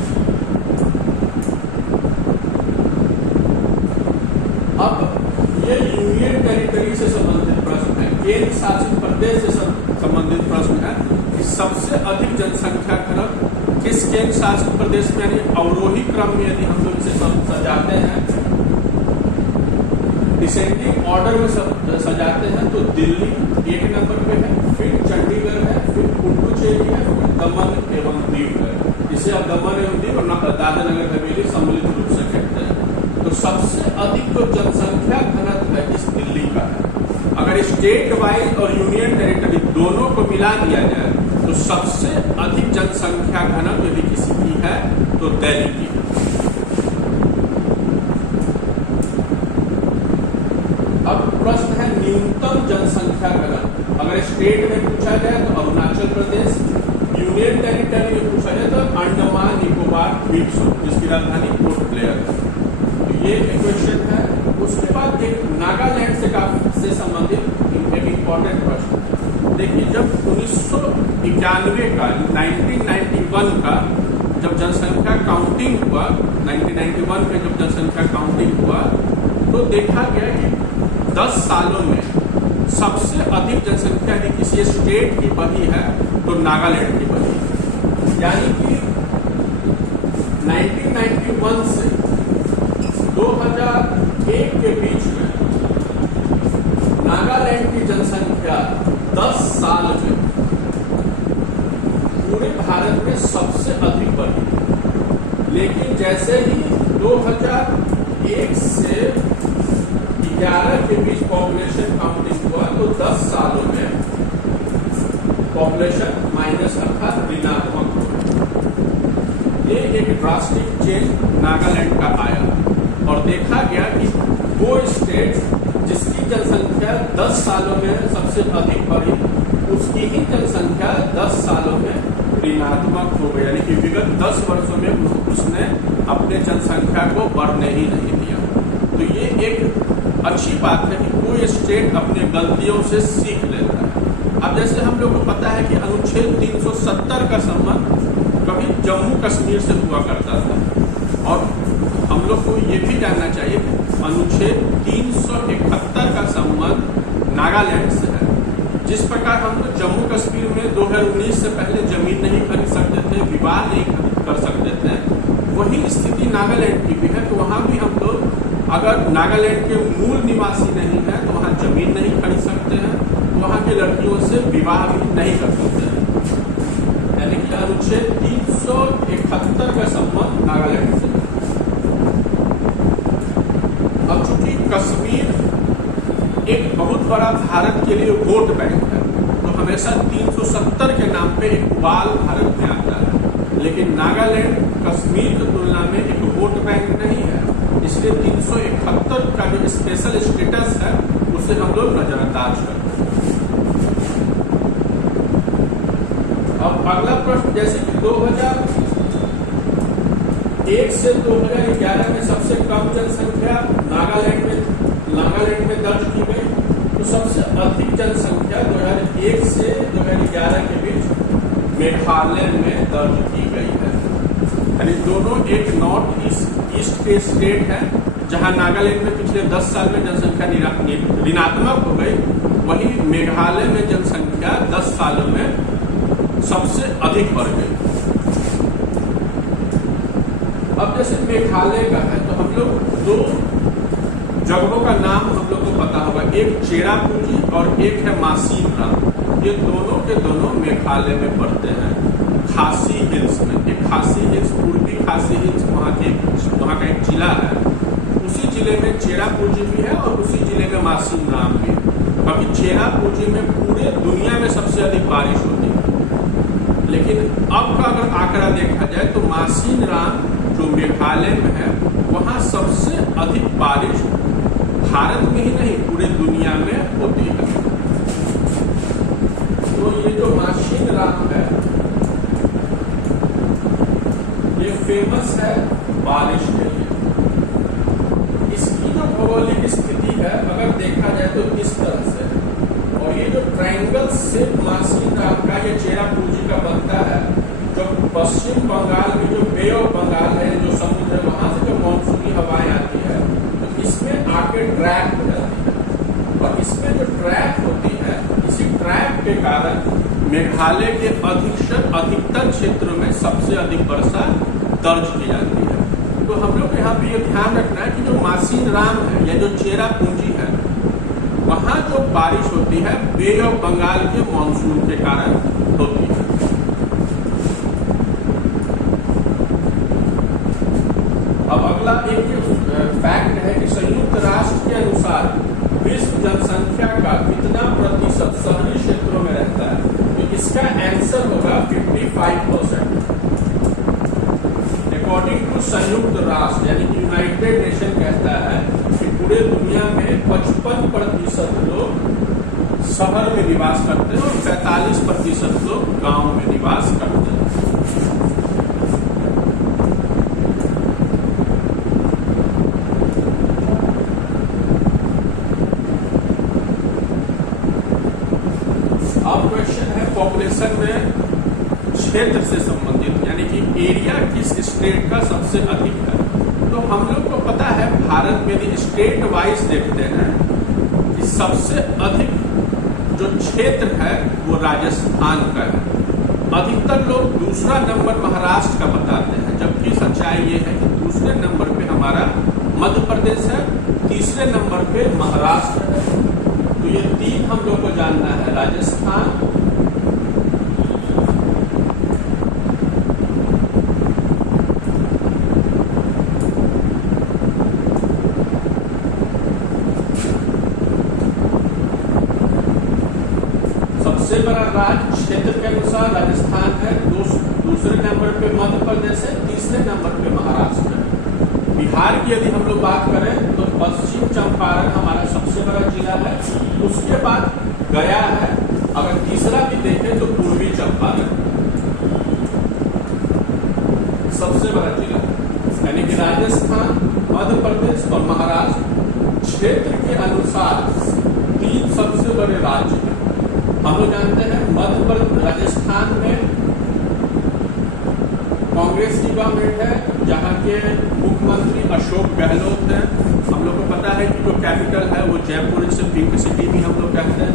अब ये यूनियन टेरिटरी से संबंधित प्रश्न है, केंद्र शासित प्रदेश से संबंधित प्रश्न है कि सबसे अधिक जनसंख्या घनत्व किस केंद्र शासित प्रदेश में, यानी अवरोही क्रम में यदि हम लोग इसे सजाते हैं, डिसेंडिंग ऑर्डर में सजाते हैं तो दिल्ली 1 नंबर पे है, फिर चंडीगढ़ है, फिर पुडुचेरी है, फिर दमन एवं दीव है। इसे अब दमन एवं दीव और दादरा नगर हवेली सम्मिलित रूप से कहते हैं। तो सबसे अधिक जो जनसंख्या घनत्व है इस दिल्ली का है। अगर स्टेट वाइज और यूनियन टेरिटरी दोनों को मिला दिया जाए तो सबसे अधिक जनसंख्या घनत्व यदि किसी की है तो दिल्ली की है। अब प्रश्न है न्यूनतम जनसंख्या घनत्व। अगर स्टेट में पूछा जाए तो अरुणाचल प्रदेश, यूनियन टेरिटरी में पूछा जाए तो अंडमान निकोबार द्वीप समूह, जिसकी राजधानी पोर्ट ब्लेयर है। तो ये क्वेश्चन है। उसके बाद एक नागालैंड से संबंधित एक इम्पोर्टेंट प्रश्न। देखिए, जब 1991 का 1991 का जब जनसंख्या काउंटिंग हुआ, 1991 में जब जनसंख्या काउंटिंग हुआ तो देखा गया कि 10 सालों में सबसे अधिक जनसंख्या यदि किसी स्टेट की बढ़ी है तो नागालैंड की बढ़ी, यानी कि 1991 से 2001 के बीच में नागालैंड की जनसंख्या 10 साल में पूरे भारत में सबसे अधिक बढ़ी। लेकिन जैसे ही 2001 से 11 के बीच पॉपुलेशन काउंटिंग हुआ तो 10 सालों में पॉपुलेशन माइनस अर्थात ऋणात्मक हो गया। ये एक ड्रास्टिक चेंज नागालैंड का आया और देखा गया कि वो स्टेट जिसकी जनसंख्या 10 सालों में सबसे अधिक बढ़ी, उसकी ही जनसंख्या 10 सालों में ऋणात्मक हो गई, यानी कि विगत 10 वर्षों में उसने अपने जनसंख्या को बढ़ने ही नहीं दिया। तो ये एक अच्छी बात है कि कोई स्टेट अपने गलतियों से सीख लेता है। अब जैसे हम लोग को पता है कि अनुच्छेद 370 का संबंध कभी जम्मू कश्मीर से हुआ करता था और हम लोग को ये भी जानना चाहिए कि अनुच्छेद 371 का संबंध नागालैंड से है। जिस प्रकार हम लोग जम्मू कश्मीर में 2019 से पहले जमीन नहीं खरीद सकते थे, विवाह नहीं कर सकते थे, वही स्थिति नागालैंड की भी है। तो वहाँ भी हम लोग अगर नागालैंड के मूल निवासी नहीं है तो वहाँ जमीन नहीं खरीद सकते हैं, वहाँ की लड़कियों से विवाह भी नहीं कर सकते हैं। यानी कि अनुच्छेद 371 का संबंध नागालैंड से। अब चूंकि कश्मीर एक बहुत बड़ा भारत के लिए वोट बैंक है, तो हमेशा 370 के नाम पे एक उबाल भारत में आता है, लेकिन नागालैंड कश्मीर की तुलना में एक वोट बैंक नहीं है, इसलिए 371 का जो स्पेशल स्टेटस है उसे हम लोग नजरअंदाज करते हैं। अब अगला प्रश्न, जैसे कि 2001 से 2011 में सबसे कम जनसंख्या नागालैंड में दर्ज की गई, तो सबसे अधिक जनसंख्या 2001 से 2011 के बीच मेघालय में दर्ज की गई है। यानी दोनों एक नॉर्थ ईस्ट के स्टेट है, जहां नागालैंड में पिछले 10 साल में जनसंख्या ऋणात्मक हो गई, वहीं मेघालय में जनसंख्या 10 सालों में सबसे अधिक बढ़ गई। अब जैसे मेघालय का है तो हम लोग दो जगहों का नाम हम लोग को पता होगा, एक चेरापूंजी और एक है मासीन राम। ये दोनों के दोनों मेघालय में पड़ते हैं, खासी हिल्स में। एक खासी हिल्स, पूर्वी खासी हिल्स वहाँ का एक जिला है, उसी जिले में चेरापूंजी भी है और उसी जिले में मासीन राम भी है। बाकी चेरापूंजी में पूरे दुनिया में सबसे अधिक बारिश होती है, लेकिन अब का अगर आंकड़ा देखा जाए तो मासीन राम जो मेघालय में है वहाँ सबसे अधिक बारिश भारत में ही नहीं पूरे दुनिया में होती है। तो ये जो मासीन राम है ये फेमस है बारिश के लिए। इसकी जो भौगोलिक स्थिति है अगर देखा जाए तो इस तरह से, और ये जो ट्रायंगल शेप मासीन राम का ये चेरापूंजी का बनता है, जो पश्चिम बंगाल में जो बे ऑफ बंगाल है, जो समुद्र है, वहां से जो मानसूनी हवाएं आती है तो इसमें आके ट्रैप हो जाती है, और इसमें जो ट्रैप होती है, इसी ट्रैप के कारण मेघालय के अधिकतर क्षेत्रों में सबसे अधिक वर्षा दर्ज की जाती है। तो हम लोग यहाँ पे ये ध्यान रखना है कि जो मासीन राम है या जो चेरापूंजी है, वहाँ जो बारिश होती है बे ऑफ बंगाल के मानसून के कारण होती है। अब अगला एक फैक्ट है कि संयुक्त राष्ट्र के अनुसार विश्व जनसंख्या का कितना प्रतिशत शहरी क्षेत्रों में रहता है, तो इसका आंसर होगा 55%। अकॉर्डिंग टू संयुक्त राष्ट्र यानी कि यूनाइटेड नेशन कहता है कि पूरे दुनिया में 55% लोग शहर में निवास करते हैं और 45% लोग गांव में निवास करते हैं। अब क्वेश्चन है पॉपुलेशन में क्षेत्र से संबंधित, यानी कि एरिया किस स्टेट का सबसे अधिक है। तो हम लोग को पता है भारत में यदि स्टेट वाइज देखते हैं कि सबसे अधिक जो क्षेत्र है वो राजस्थान का है। अधिकतर लोग दूसरा नंबर महाराष्ट्र का बताते हैं, जबकि सच्चाई ये है कि दूसरे नंबर पे हमारा मध्य प्रदेश है, तीसरे नंबर पे महाराष्ट्र है। तो ये तीन हम लोग को जानना है, राजस्थान, राज्य क्षेत्र के अनुसार राजस्थान है, दूसरे नंबर पे मध्य प्रदेश है, तीसरे नंबर पे महाराष्ट्र है। बिहार की यदि हम लोग बात करें तो पश्चिम चंपारण हमारा सबसे बड़ा जिला है, उसके बाद गया है। अगर तीसरा भी देखें तो पूर्वी चंपारण सबसे बड़ा जिला है। यानी कि राजस्थान, मध्य प्रदेश और महाराष्ट्र क्षेत्र के अनुसार 3 सबसे बड़े राज्य हैं। हम लोग जानते हैं मध्य प्रदेश, राजस्थान में कांग्रेस की गवर्नमेंट है, जहां के मुख्यमंत्री अशोक गहलोत हैं। हम लोग को पता है कि जो कैपिटल है वो जयपुर, से पिंक सिटी भी हम लोग कहते हैं।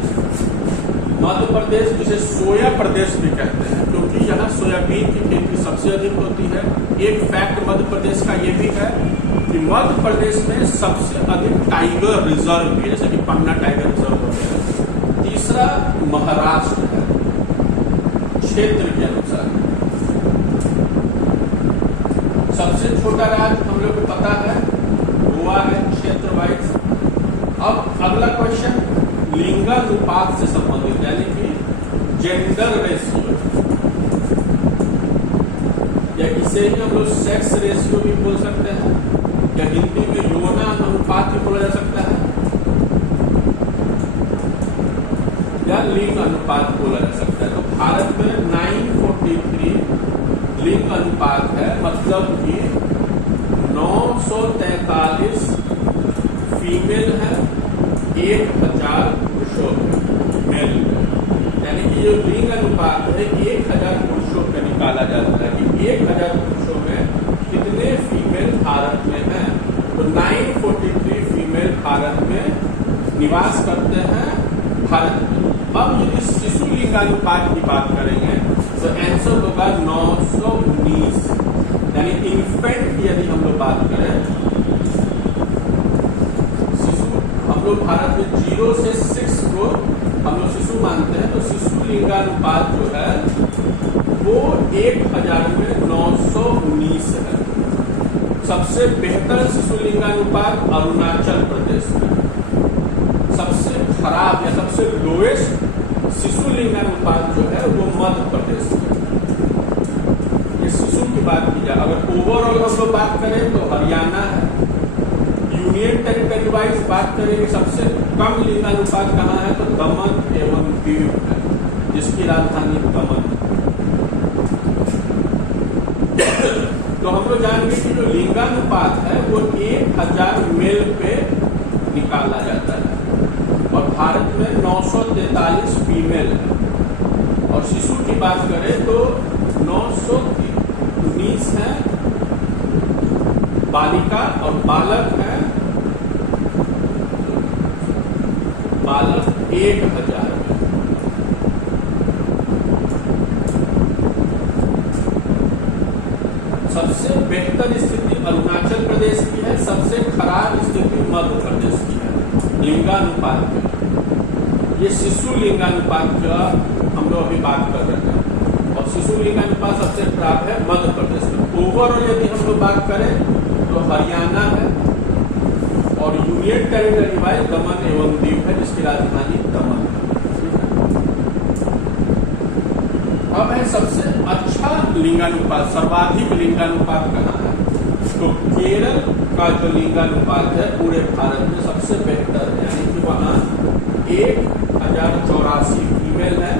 मध्य प्रदेश जिसे सोया प्रदेश भी कहते हैं, क्योंकि यहाँ सोयाबीन की खेती सबसे अधिक होती है। एक फैक्ट मध्य प्रदेश का ये भी है कि मध्य प्रदेश में सबसे अधिक टाइगर रिजर्व भी है, जैसे कि पन्ना टाइगर रिजर्व हो गया। तीसरा महाराष्ट्र है क्षेत्र के अनुसार। सबसे छोटा राज्य हम लोग को पता है गोवा है क्षेत्र वाइज। अब अगला क्वेश्चन लिंगानुपात से संबंधित, यानी कि जेंडर रेशियो, या इसे ही हम लोग सेक्स रेशियो भी बोल सकते हैं, या हिंदी में यौना अनुपात भी बोला जा सकता है, या लिंग अनुपात बोला जा सकता है। तो भारत में 943 लिंग अनुपात है, मतलब कि 943 फीमेल है, 1000 पुरुषों मेल। यानी कि ये लिंग अनुपात है 1000 पुरुषों का निकाला जाता है कि 1000 पुरुषों में कितने फीमेल भारत में हैं। तो 943 फीमेल भारत में निवास करते हैं भारत में। अब यदि शिशु लिंगानुपात की बात करेंगे तो आंसर होगा 919। यानी इन्फेंट की यदि हम लोग बात करें, शिशु हम लोग भारत में 0 से 6 को हम लोग शिशु मानते हैं, तो शिशु लिंगानुपात जो है वो 1000 में 919 है। सबसे बेहतर शिशु लिंगानुपात अरुणाचल प्रदेश में, सबसे खराब या सबसे लोएस्ट शिशु लिंगानुपात जो है वो मध्य प्रदेश में। ये शिशु की बात की जाए, अगर ओवरऑल हम लोग बात करें तो हरियाणा है। यूनियन टेरिटरी वाइज बात करें कि सबसे कम लिंगानुपात कहाँ है, तो दमन एवं दीव है, जिसकी राजधानी दमन है। तो हम लोग जान गए कि जो लिंगानुपात है वो 1000 मेल पे निकाला जाता है, और भारत में 943 फीमेल है। और शिशु की बात करें तो 919 है बालिका, और बालक है 1000 में। सबसे बेहतर स्थिति अरुणाचल प्रदेश की है, सबसे खराब स्थिति मध्य प्रदेश की है लिंगानुपात में। ये शिशु लिंगानुपात का हम लोग अभी बात कर रहे हैं, और शिशु लिंगानुपात सबसे खराब है मध्य प्रदेश में। ओवरऑल यदि हम लोग बात करें तो हरियाणा है, और यूनियन टेरिटरी वाइज दमन एवं दीव है, जिसकी राजधानी दमन है। अब है सबसे अच्छा लिंगानुपात, सर्वाधिक लिंगानुपात कहाँ है, तो केरल का जो लिंगानुपात है पूरे भारत में सबसे बेहतर है। यानी कि वहाँ 1084 फीमेल है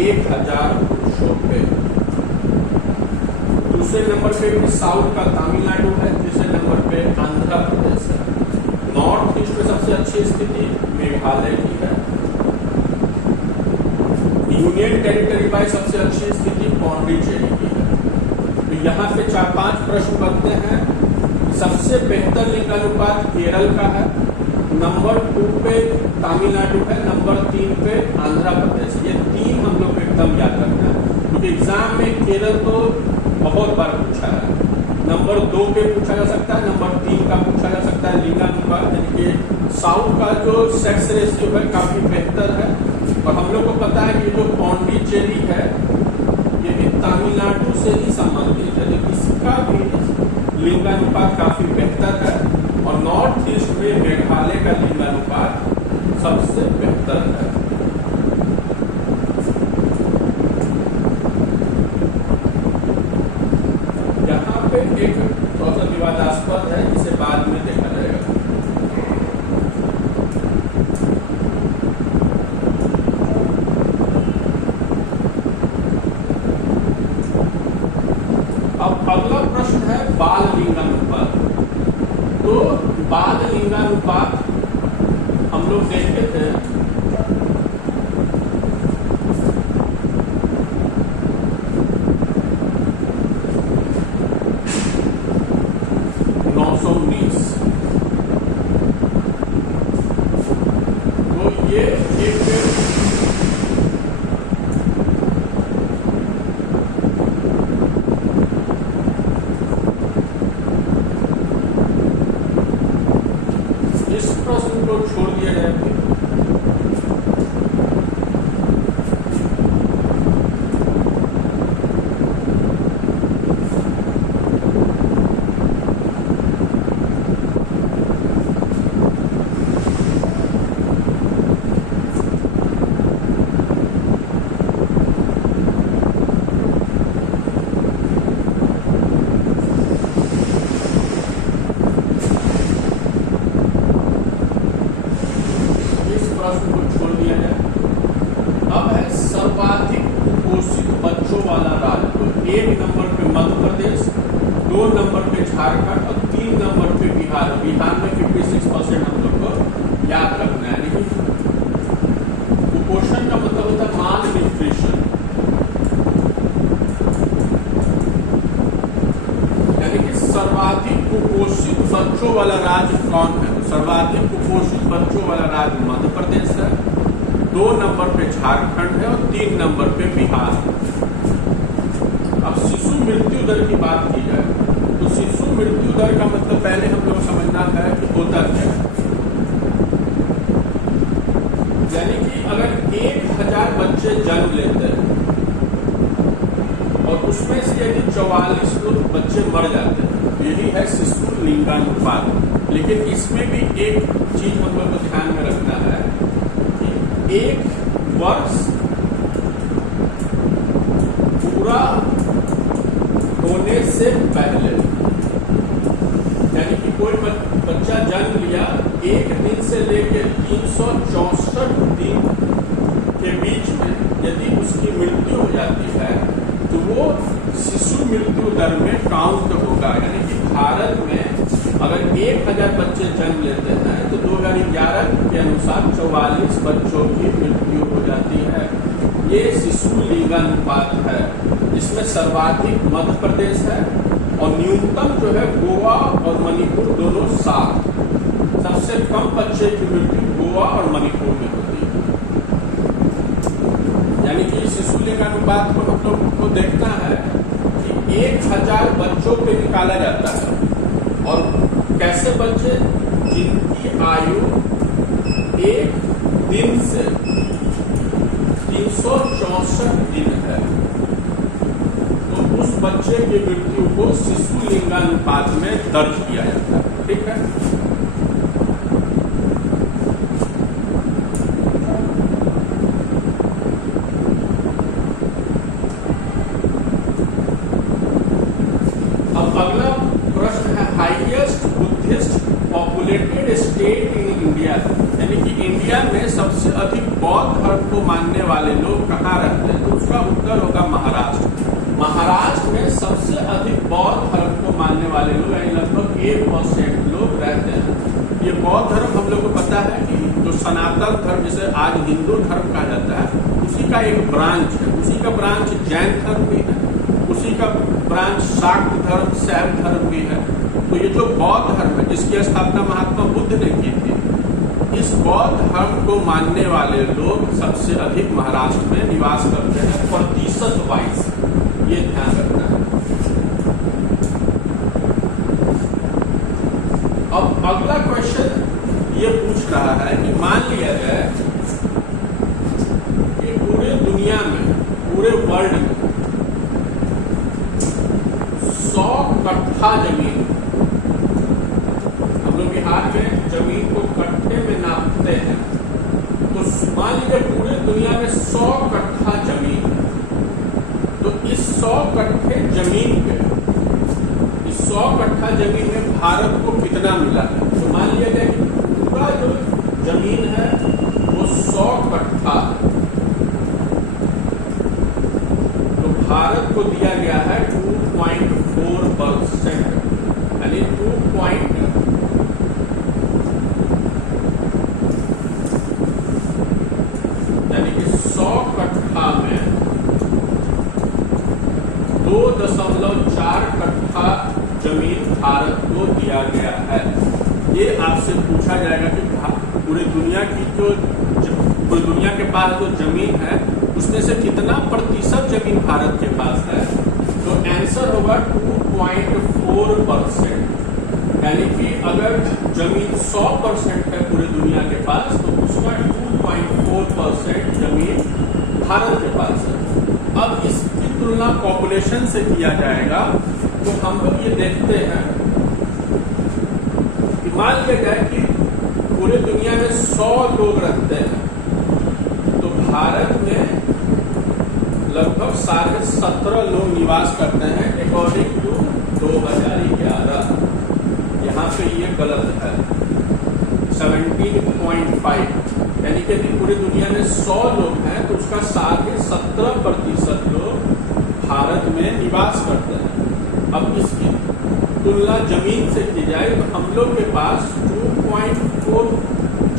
1000 पुरुषों पे। दूसरे नंबर पे भी साउथ का तमिलनाडु है, तीसरे नंबर पे आंध्र प्रदेश है। नॉर्थ ईस्ट में सबसे अच्छी स्थिति मेघालय की है। यूनियन टेरिटरी वाइज सबसे अच्छी स्थिति पौंडीचेरी की है। तो यहाँ पे 4-5 प्रश्न बनते हैं। सबसे बेहतर लिंगानुपात केरल का है, नंबर 2 पे तमिलनाडु है, नंबर 3 पे आंध्र प्रदेश। ये 3 हम लोग एकदम याद रखना है, क्योंकि एग्जाम में केरल तो बहुत बार पूछा है। नंबर 2 पे पूछा जा सकता है, नंबर 3 का पूछा जा सकता है लिंगानुपात। यानी कि साउथ का जो सेक्स रेशियो है काफी बेहतर है, और हम लोग को पता है कि जो पौंडीचेरी है ये भी तमिलनाडु से ही संबंधित है, तो इसका भी लिंगानुपात काफी बेहतर है। और नॉर्थ ईस्ट में मेघालय का लिंगानुपात सबसे बेहतर है। विवादास्पद है, इसे बाद में देखा जाएगा। अब अगला प्रश्न है बाल लिंगानुपात। तो बाल लिंगानुपात हम लोग देखते थे, छोड़ दिया जाए। सर्वाधिक कुपोषित बच्चों वाला राज्य। तो 1 नंबर पे मध्य प्रदेश, 2 नंबर पे झारखंड और 3 नंबर पे बिहार। बिहार में 56% हम लोग को याद रखना है। यानी कि कुपोषण का मतलब होता है माल न्यूट्रिशन, यानी कि सर्वाधिक कुपोषित बच्चों वाला राज्य कौन है? सर्वाधिक कुपोषित बच्चों वाला राज्य मध्य प्रदेश है, 2 नंबर पे झारखंड है और 3 नंबर पे बिहार। अब शिशु मृत्यु दर की बात की जाए तो शिशु मृत्यु दर का मतलब पहले हम लोग समझना है कि होता क्या है। यानी कि अगर 1000 बच्चे जन्म लेते हैं और उसमें से यदि 44 लोग बच्चे मर जाते हैं, तो यही है शिशु लिंगानुपात। लेकिन इसमें भी एक चीज हम लोग को ध्यान में रखना है, एक वर्ष पूरा होने से पहले, यानी कि कोई बच्चा जन्म लिया 1 दिन से लेकर 364 दिन के बीच में यदि उसकी मृत्यु हो जाती है तो वो शिशु मृत्यु दर में काउंट होगा। यानी कि भारत में अगर 1000 बच्चे जन्म लेते हैं तो 2011 के अनुसार 44 बच्चों की मृत्यु हो जाती है। ये शिशु लिंगानुपात है, जिसमें सर्वाधिक मध्य प्रदेश है और न्यूनतम जो है गोवा और मणिपुर दोनों 7। सबसे कम बच्चे की मृत्यु गोवा और मणिपुर में होती है। यानी कि शिशु लिंगानुपात को हम लोग को देखना है कि 1000 बच्चों पे निकाला जाता है, और कैसे बच्चे? जिनकी आयु 1 दिन से 364 दिन है, तो उस बच्चे की मृत्यु को शिशु लिंगानुपात में दर्ज किया जाता है। ठीक है। अब अगला प्रश्न है highest Buddhist populated state in India. यानी कि इंडिया में सबसे अधिक बौद्ध धर्म को मानने वाले लोग कहाँ रहते हैं? तो उसका उत्तर होगा महाराष्ट्र। महाराष्ट्र में सबसे अधिक बौद्ध धर्म को मानने वाले लोग, यानी लगभग 1% लोग रहते हैं। ये बौद्ध धर्म हम लोग को पता है कि जो सनातन धर्म, जिसे आज हिंदू धर्म कहा जाता है, उसी का एक ब्रांच है। उसी का ब्रांच जैन धर्म भी है, उसी का ब्रांच शाक्त धर्म, शैव धर्म भी है। तो ये जो बौद्ध धर्म है, जिसकी स्थापना महात्मा बुद्ध ने की थी, इस बौद्ध धर्म को मानने वाले लोग सबसे अधिक महाराष्ट्र में निवास करते हैं, प्रतिशत वाइज। ये ध्यान रखना है। अब अगला क्वेश्चन ये पूछ रहा है कि मान लिया जाए कि पूरे दुनिया में, पूरे वर्ल्ड में 100 कट्ठा जमीन, हम लोग बिहार में जमीन को कट्ठे में नापते हैं, तो मान लीजिए पूरे दुनिया में 100 कट्ठा जमीन है, तो इस 100 कट्ठे जमीन पे, इस 100 कट्ठा जमीन में भारत को कितना मिला है। तो मान लिया जाए कि पूरा जो जमीन है वो 100 कट्ठा है, तो भारत को दिया गया है 2.4%, यानी 100 कट्ठा में 2.4 कट्ठा जमीन भारत को दिया गया है। ये आपसे पूछा जाएगा कि पूरी दुनिया की पूरी दुनिया के पास जो जमीन है उसमें से कितना प्रतिशत जमीन भारत के पास है, तो आंसर होगा 2.4%। यानी कि अगर जमीन 100% है पूरी दुनिया के पास तो उसका 2.4% जमीन भारत के पास है। अब इसकी तुलना पॉपुलेशन से किया जाएगा, तो हम लोग ये देखते हैं कि मान लिया जाए कि पूरे दुनिया में 100 लोग रहते हैं, तो भारत में लगभग 17.5 लोग निवास करते हैं अकॉर्डिंग टू 2011। यहाँ पे ये गलत है, 17.5, यानी कि पूरी दुनिया में 100 लोग हैं तो उसका 17.5% लोग भारत में निवास करते हैं। अब इसकी तुलना जमीन से की जाए तो हम लोग के पास 2.4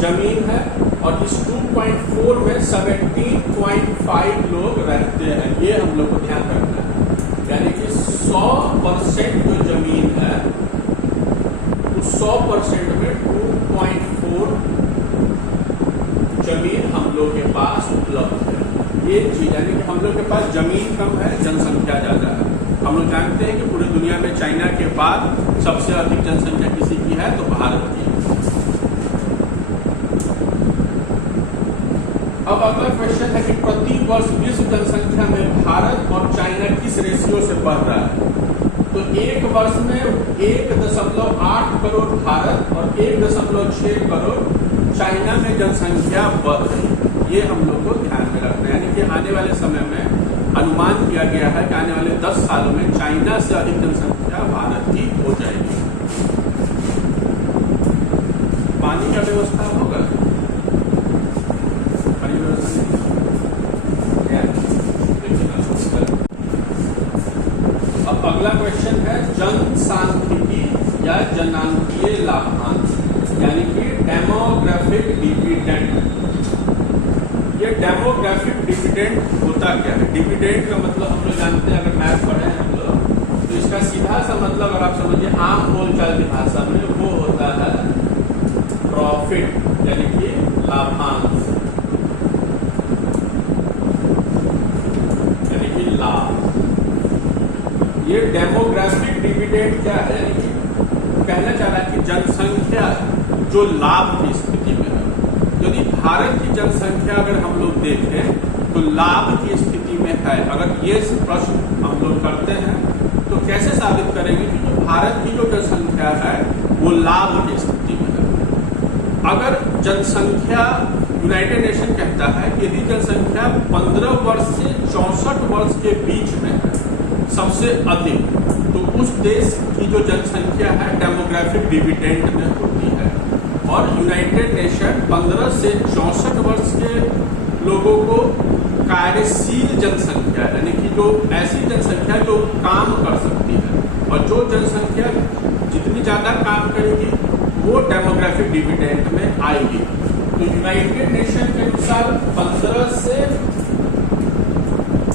जमीन है और इस 2.4 में 17.5 लोग रहते हैं। ये हम लोग को ध्यान रखना है, यानी कि 100% जो जमीन है उस 100% में 2.4 जमीन हम लोग के पास उपलब्ध है। ये चीज यानी कि हम लोग के पास जमीन कम है, जनसंख्या ज्यादा है। हम लोग जानते हैं कि पूरी दुनिया में चाइना के बाद सबसे अधिक जनसंख्या किसी की है, तो भारत की। अब अगला क्वेश्चन है कि प्रति वर्ष विश्व जनसंख्या में भारत और चाइना किस रेशियो से बढ़ रहा है। तो एक वर्ष में 1.8 करोड़ भारत और 1.6 करोड़ चाइना में जनसंख्या बढ़ रही है। ये हम लोग को ध्यान में रखना है, यानी कि आने वाले समय में अनुमान किया गया है कि आने वाले 10 सालों में चाइना से अधिक जनसंख्या भारत की हो जाएगी। पानी का व्यवस्था होगा, पानी व्यवस्था अब अगला क्वेश्चन है जनसांख्यिकी या जनांकीय लाभांश, यानी कि डेमोग्राफिक डिविडेंड। ये डेमोग्राफिक डिविडेंड होता क्या है? डिविडेंड का मतलब हम लोग जानते हैं, अगर मैथ पढ़े हैं हम लोग तो इसका सीधा सा मतलब अगर आप समझिए आम बोलचाल की भाषा में वो होता है प्रॉफिट, यानी कि लाभांश, यानी कि लाभ। ये डेमोग्राफिक डिविडेंड क्या है? यानी कि कहना चाह रहा है कि जनसंख्या जो लाभ की स्थिति में है, यदि भारत की जनसंख्या अगर हम लोग देखें तो लाभ की स्थिति में है। अगर ये प्रश्न हम लोग करते हैं तो कैसे साबित करेंगे कि जो भारत की जो जनसंख्या है वो लाभ की स्थिति में है। अगर जनसंख्या, यूनाइटेड नेशन कहता है कि यदि जनसंख्या 15 वर्ष से 64 वर्ष के बीच में है सबसे अधिक, तो उस देश की जो जनसंख्या है डेमोग्राफिक डिविडेंड में होती है। और यूनाइटेड नेशन 15 से 64 वर्ष के लोगों को कार्यशील जनसंख्या, यानी कि जो ऐसी जनसंख्या जो काम कर सकती है, और जो जनसंख्या जितनी ज़्यादा काम करेगी वो डेमोग्राफिक डिविडेंड में आएगी। तो यूनाइटेड नेशन के अनुसार 15 से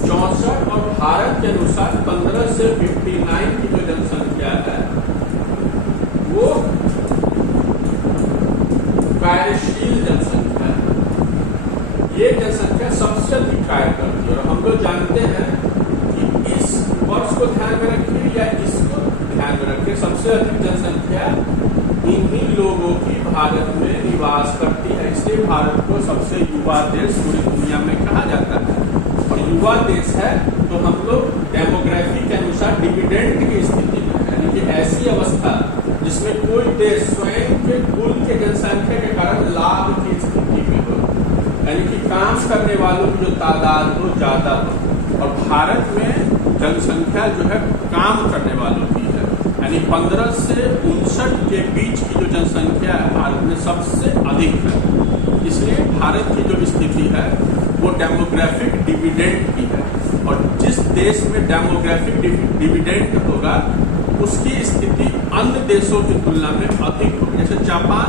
64 और भारत के अनुसार 15 से 59 की जो जनसंख्या है वो कार्यशील जनसंख्या है। ये जनसंख्या सबसे अधिक कार्य करती है। और हम लोग जानते हैं कि इस वर्ष को ध्यान में रखिए या इसको ध्यान में रखिए, सबसे अधिक जनसंख्या इन्हीं लोगों की भारत में निवास करती है। इसलिए भारत को सबसे युवा देश पूरी दुनिया में कहा जाता है। और युवा देश है तो हम लोग डेमोग्राफी के अनुसार डिविडेंड की स्थिति में, यानी कि ऐसी अवस्था जिसमें कोई देश स्वयं के कुल के जनसंख्या के कारण लाभ की स्थिति में हो, यानी कि काम करने वालों की जो तादाद हो ज्यादा हो। और भारत में जनसंख्या जो है काम करने वालों की है, यानी 15 से 59 के बीच की जो जनसंख्या है भारत में सबसे अधिक है। इसलिए भारत की जो स्थिति है वो डेमोग्राफिक डिविडेंड की है, और जिस देश में डेमोग्राफिक डिविडेंड होगा उसकी स्थिति अन्य देशों की तुलना में अधिक होगी। जैसे जापान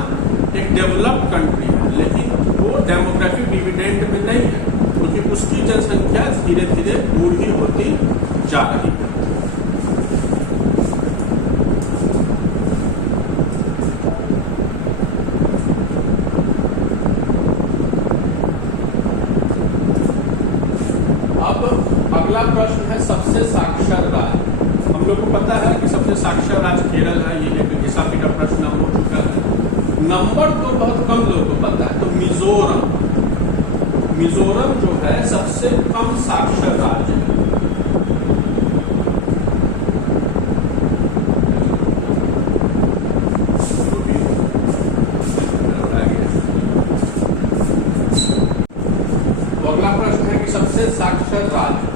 एक डेवलप्ड कंट्री है, लेकिन वो डेमोग्राफिक डिविडेंड में नहीं है, क्योंकि उसकी जनसंख्या धीरे धीरे बूढ़ी होती जा रही है। अब अगला प्रश्न है सबसे साक्षर राज्य। हम लोग को पता है कि सबसे साक्षर राज्य केरल है, ये एक घिसा पिटा प्रश्न हो चुका है। नंबर तो बहुत कम लोगों को पता है, तो मिजोरम जो है सबसे कम साक्षर राज्य है। तो अगला प्रश्न है कि सबसे साक्षर राज्य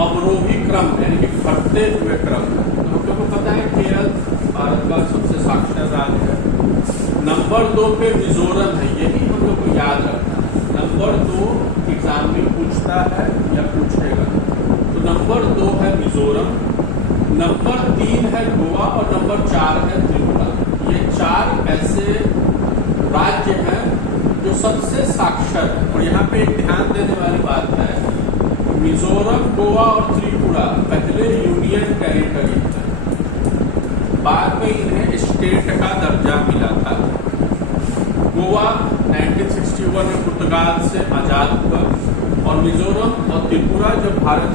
अवरोही क्रम यानी कि घटते हुए क्रम है। तो हम लोग को पता है केरल भारत का सबसे साक्षर राज्य है। नंबर 2 पे मिजोरम है, यही हम लोग को याद रखना है। नंबर 2 एग्जाम में पूछता है या पूछेगा, तो नंबर 2 है मिजोरम, नंबर 3 है गोवा और नंबर 4 है त्रिपुरा। ये 4 ऐसे राज्य हैं जो सबसे साक्षर है। और यहाँ पे एक ध्यान देने वाली बात है, मिजोरम, गोवा और त्रिपुरा पहले यूनियन टेरिटरी थे, बाद में इन्हें स्टेट का दर्जा मिला था। गोवा 1961 में पुर्तगाल से आजाद हुआ, और मिजोरम और त्रिपुरा जब भारत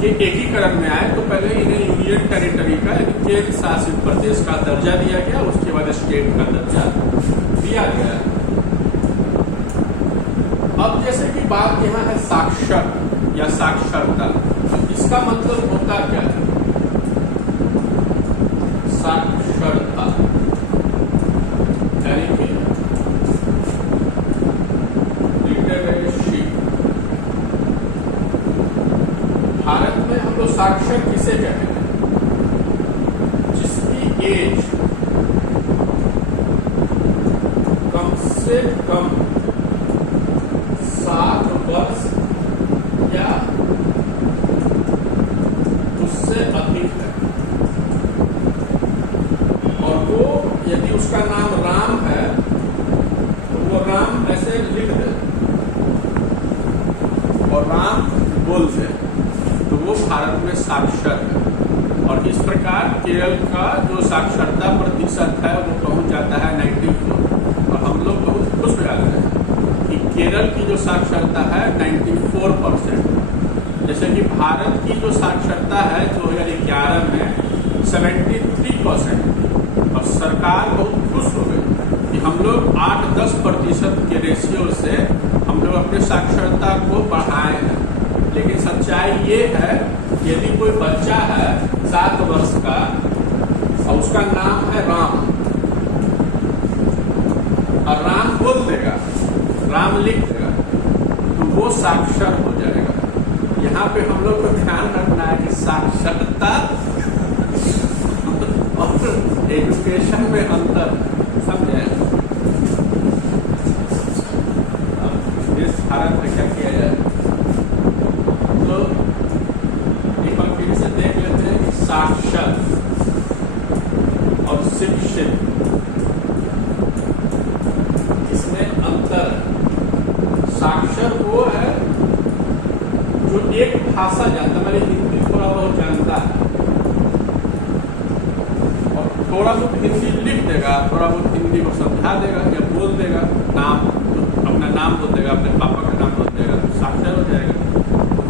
के एकीकरण में आए तो पहले इन्हें यूनियन टेरिटरी का यानी केंद्र शासित प्रदेश का दर्जा दिया गया, उसके बाद स्टेट का दर्जा दिया गया। अब जैसे कि बात यहाँ है साक्षर या साक्षरता, तो इसका मतलब होता क्या है? साक्षरता यानी कि लिटरेसी। भारत में हम लोग साक्षर किसे कहेंगे? जिसकी एज कम से कम 7 वर्ष या उससे अधिक है, और वो यदि उसका नाम राम है तो वो राम ऐसे लिख दे और राम बोल दे तो वो भारत में साक्षर है। और इस प्रकार केरल का जो साक्षरता प्रतिशत है वो पहुंच जाता है 94, और हम लोग बहुत खुश हो जाते हैं कि केरल की जो साक्षरता है 94%। जैसे कि भारत की जो साक्षरता है 2011 में 73%, और सरकार बहुत खुश हो गई कि हम लोग 8-10% के रेशियो से हम लोग अपने साक्षरता को बढ़ाए हैं। लेकिन सच्चाई ये है, यदि कोई बच्चा है 7 वर्ष का और उसका नाम है राम, और राम बोल देगा, राम लिख देगा, तो वो साक्षर हो जाएगा। यहाँ पे हम लोग को ध्यान रखना है कि साक्षरता और एजुकेशन में अंतर समझे। इस भारत में क्या किया जाए, तो एक बार फिर से देख लेते हैं कि साक्षर और शिक्षित इसमें अंतर है। साक्षर वो है जो एक भाषा जानता, मैंने हिंदी थोड़ा बहुत जानता है और थोड़ा बहुत हिंदी लिख देगा, थोड़ा बहुत हिंदी को समझा देगा या बोल देगा, नाम अपना नाम बोल देगा, अपने पापा का नाम बोल देगा, तो साक्षर हो जाएगा।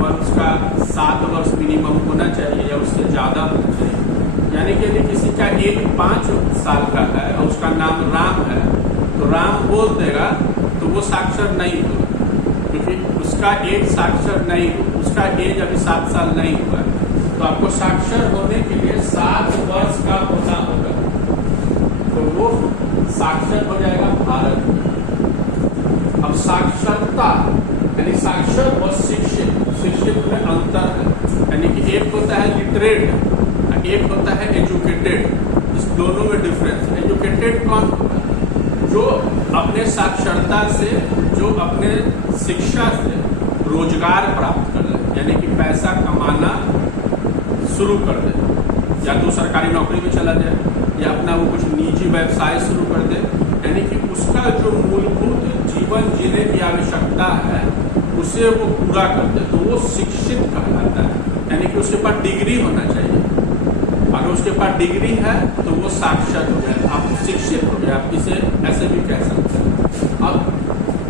और उसका 7 वर्ष मिनिमम होना चाहिए या उससे ज़्यादा होना चाहिए। यानी कि यदि किसी का एज 5 साल का है और उसका नाम राम है तो राम बोल देगा तो वो साक्षर नहीं होगा, क्योंकि उसका एज साक्षर नहीं हो, उसका एज अभी 7 साल नहीं हुआ है। तो आपको साक्षर होने के लिए 7 वर्ष का होना होगा, तो वो साक्षर हो जाएगा भारत में। अब साक्षरता यानी साक्षर और शिक्षित, शिक्षित में अंतर है। यानी कि एक होता है लिटरेट एक होता है एजुकेटेड, इस दोनों में डिफरेंस। एजुकेटेड कौन होगा? जो अपने साक्षरता से, जो अपने शिक्षा से रोजगार प्राप्त कर ले, यानी कि पैसा कमाना शुरू कर दे, या तो सरकारी नौकरी में चला जाए या अपना वो कुछ निजी व्यवसाय शुरू कर दे, यानी कि उसका जो मूलभूत जीवन जीने की आवश्यकता है उसे वो पूरा कर दे, तो वो शिक्षित कहलाता है। यानी कि उसके पास डिग्री होना चाहिए। अगर उसके पास डिग्री है तो वो साक्षर हो गया, आप शिक्षित हो गया, आप इसे ऐसे भी कह सकते हैं। अब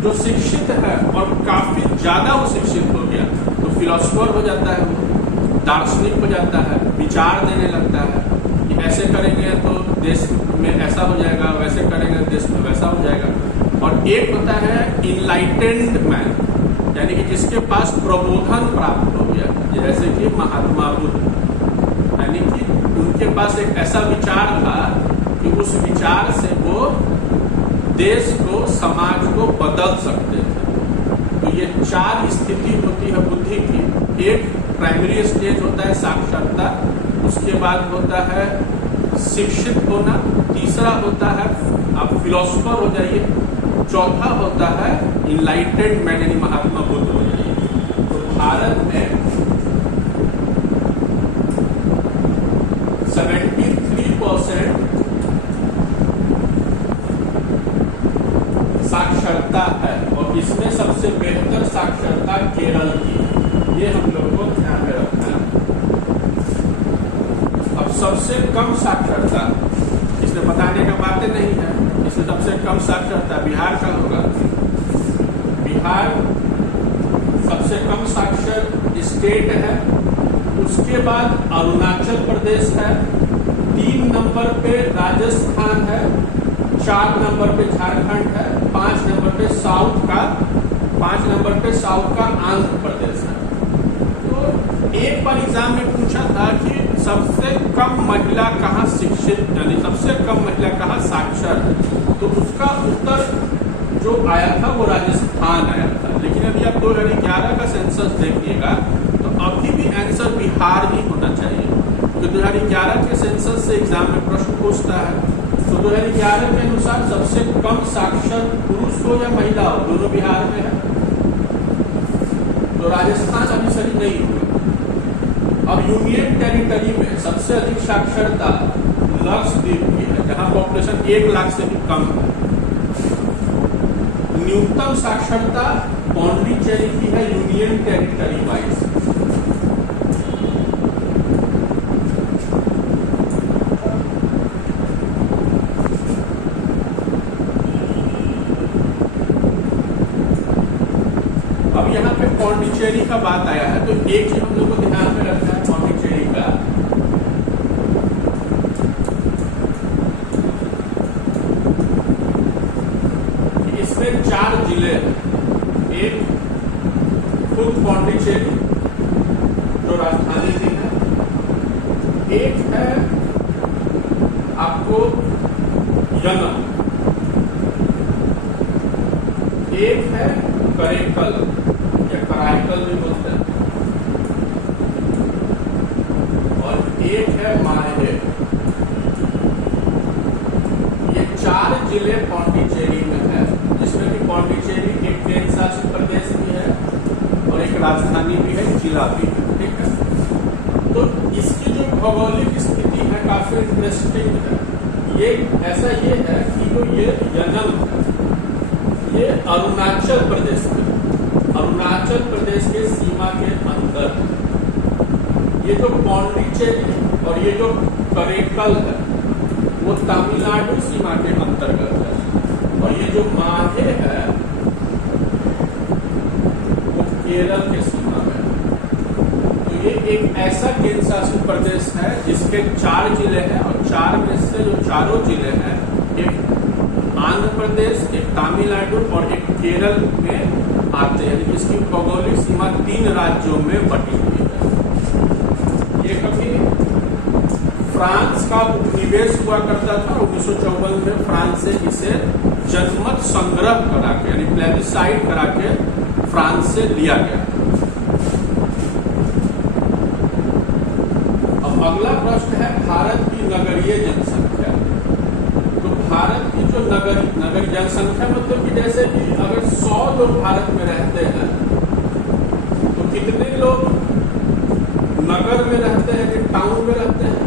जो शिक्षित है और काफी ज्यादा वो शिक्षित हो गया तो फिलोसफर हो जाता है, वो दार्शनिक हो जाता है, विचार देने लगता है कि ऐसे करेंगे तो देश में ऐसा हो जाएगा, वैसे करेंगे तो देश में वैसा हो जाएगा। और एक होता है इनलाइटेंड मैन, यानी कि जिसके पास प्रबोधन प्राप्त हो गया, जैसे कि महात्मा बुद्ध, यानी कि उनके पास एक ऐसा विचार था कि उस विचार से वो देश को, समाज को बदल सकते थे। तो ये चार स्थिति होती है बुद्धि की। एक प्राइमरी स्टेज होता है साक्षरता, उसके बाद होता है शिक्षित होना, तीसरा होता है आप फिलोसफर हो जाइए, चौथा होता है इनलाइटेंड मैन यानी महात्मा बुद्ध हो जाइए। तो भारत में 73% साक्षरता है और इसमें सबसे बेहतर साक्षरता केरल की है। ये हम लोग को ध्यान में रखना है। अब सबसे कम साक्षरता, इसमें बताने का बातें नहीं है, इसमें सबसे कम साक्षरता बिहार का होगा। बिहार सबसे कम साक्षर स्टेट है, उसके बाद अरुणाचल प्रदेश है, 3 नंबर पे राजस्थान है, 4 नंबर पे झारखंड है, 5 नंबर पे साउथ का आंध्र प्रदेश है। तो एक बार एग्जाम में पूछा था कि सबसे कम महिला कहाँ शिक्षित, यानी सबसे कम महिला कहाँ साक्षर है, तो उसका उत्तर जो आया था वो राजस्थान आया था। लेकिन अभी आप 2011 का सेंसस देखिएगा तो अभी भी आंसर बिहार ही होना चाहिए। तो 2011 के सेंसस से एग्जाम में प्रश्न पूछता है, तो 2011 के अनुसार सबसे कम साक्षर पुरुष हो या महिला हो, दोनों बिहार में है। तो राजस्थान अभी सही नहीं होगा। अब यूनियन टेरिटरी में सबसे अधिक साक्षरता लक्षद्वीप की है, जहां पॉपुलेशन 1 लाख से भी कम है। न्यूनतम साक्षरता पौंडीचेरी की है यूनियन टेरिटरी वाइज। अब यहाँ पे पौंडीचेरी का बात आया है तो एक चीज हम लोग को ध्यान में रखना है पौंडीचेरी का, इसमें 4 जिले हैं। एक खुद पौंडीचेरी जो राजधानी भी है, एक है आपको यनम, एक है करेकल या कराईकल भी बोलते हैं, और एक है माहे। ये 4 जिले पौंडीचेरी में है, जिसमें कि पौंडीचेरी एक केंद्र शासित प्रदेश भी है और एक राजधानी भी है, जिला भी है। ठीक है, तो इसकी जो भौगोलिक स्थिति है काफी इंटरेस्टिंग है। ये ऐसा ये है कि जो ये यनम है ये अरुणाचल प्रदेश में, अरुणाचल प्रदेश के सीमा के अंदर। ये जो पौंडीचेरी और ये जो करेकल है वो तमिलनाडु सीमा के अंतर्गत है, और ये जो माहे है वो केरल के सीमा में है। तो ये एक ऐसा केंद्र शासित प्रदेश है जिसके 4 जिले हैं, और 4 में से जो चारों जिले हैं, एक आंध्र प्रदेश, एक तमिलनाडु और एक केरल में आते हैं। इसकी भौगोलिक सीमा 3 राज्यों में बटी हुई है। ये कभी फ्रांस का उपनिवेश हुआ करता था, 1954 में फ्रांस से इसे जनमत संग्रह करा के यानी प्लेबिसाइड करा के फ्रांस से लिया गया। अब अगला प्रश्न है भारत की नगरीय जनसंख्या। तो भारत की जो नगरीय जनसंख्या मतलब कि जैसे कि अगर 100 लोग भारत में रहते हैं तो कितने लोग नगर में रहते हैं कि टाउन में रहते हैं,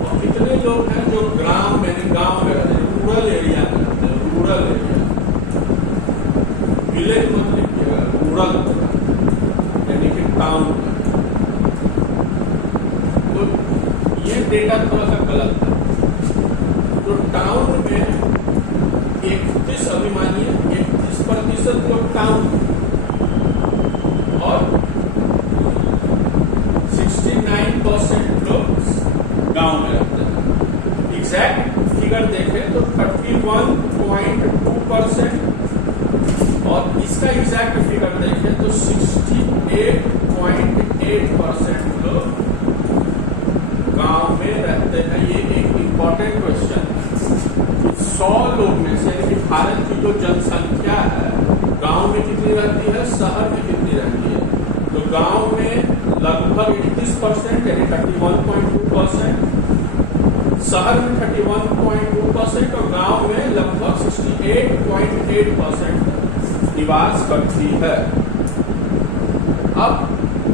और कितने लोग हैं जो गांव में रहते हैं, रूरल एरिया में रहते हैं। रूरल एरिया, विलेज मत लिखिएगा, रूरल यानी कि टाउन में। तो ये डेटा थोड़ा सा गलत है। तो टाउन में 31% लोग टाउन और 69% लोग गांव में रहते हैं। एग्जैक्ट फिगर देखें तो 31.2% और इसका एग्जैक्ट फिगर देखें तो 68.8% लोग गांव में रहते हैं। ये एक इंपॉर्टेंट क्वेश्चन है। 100 लोग में से यानी भारत की जो जनसंख्या है गांव में कितनी रहती है, शहर में कितनी रहती है। तो गांव में लगभग 31% यानी 31.2%, शहर में 31.2% और गांव में लगभग 68.8% निवास करती है। अब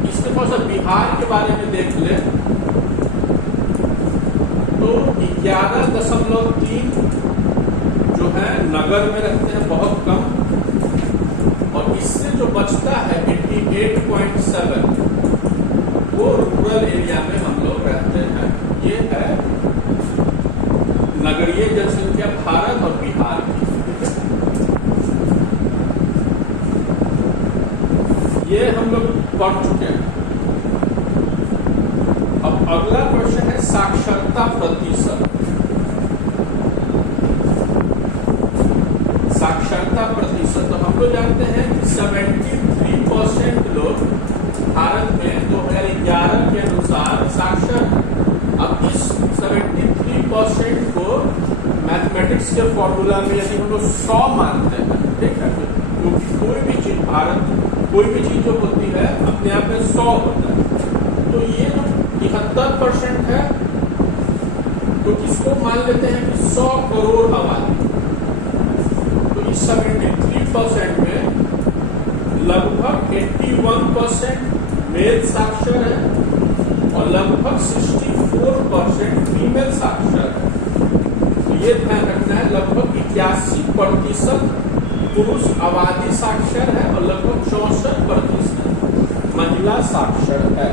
इसके थोड़ा सा बिहार के बारे में देख ले तो 11.3 जो है नगर में रहते हैं, बहुत कम, और इससे जो बचता है 88.7 वो रूरल एरिया में हम लोग रहते हैं। ये है नगरीय जनसंख्या भारत और बिहार की। ये हम लोग पढ़ चुके हैं। अब अगला क्वेश्चन है साक्षरता प्रतिशत। साक्षरता प्रतिशत तो हम लोग जानते हैं कि 73% लोग भारत में 2011 के अनुसार साक्षर है। अब इस 73% को मैथमेटिक्स के फॉर्मूला में यदि हम लोग 100 मानते हैं, ठीक है, क्योंकि कोई भी चीज जो होती है अपने आप में 100 होता है। तो ये जो 71% है तो इसको मान लेते हैं कि 100 करोड़ आबादी। तो इस 73% में लगभग 81% मेल साक्षर है और लगभग 64% फीमेल साक्षर है। तो ये ध्यान रखना है, लगभग 81% पुरुष आबादी साक्षर है और लगभग 64% महिला साक्षर है।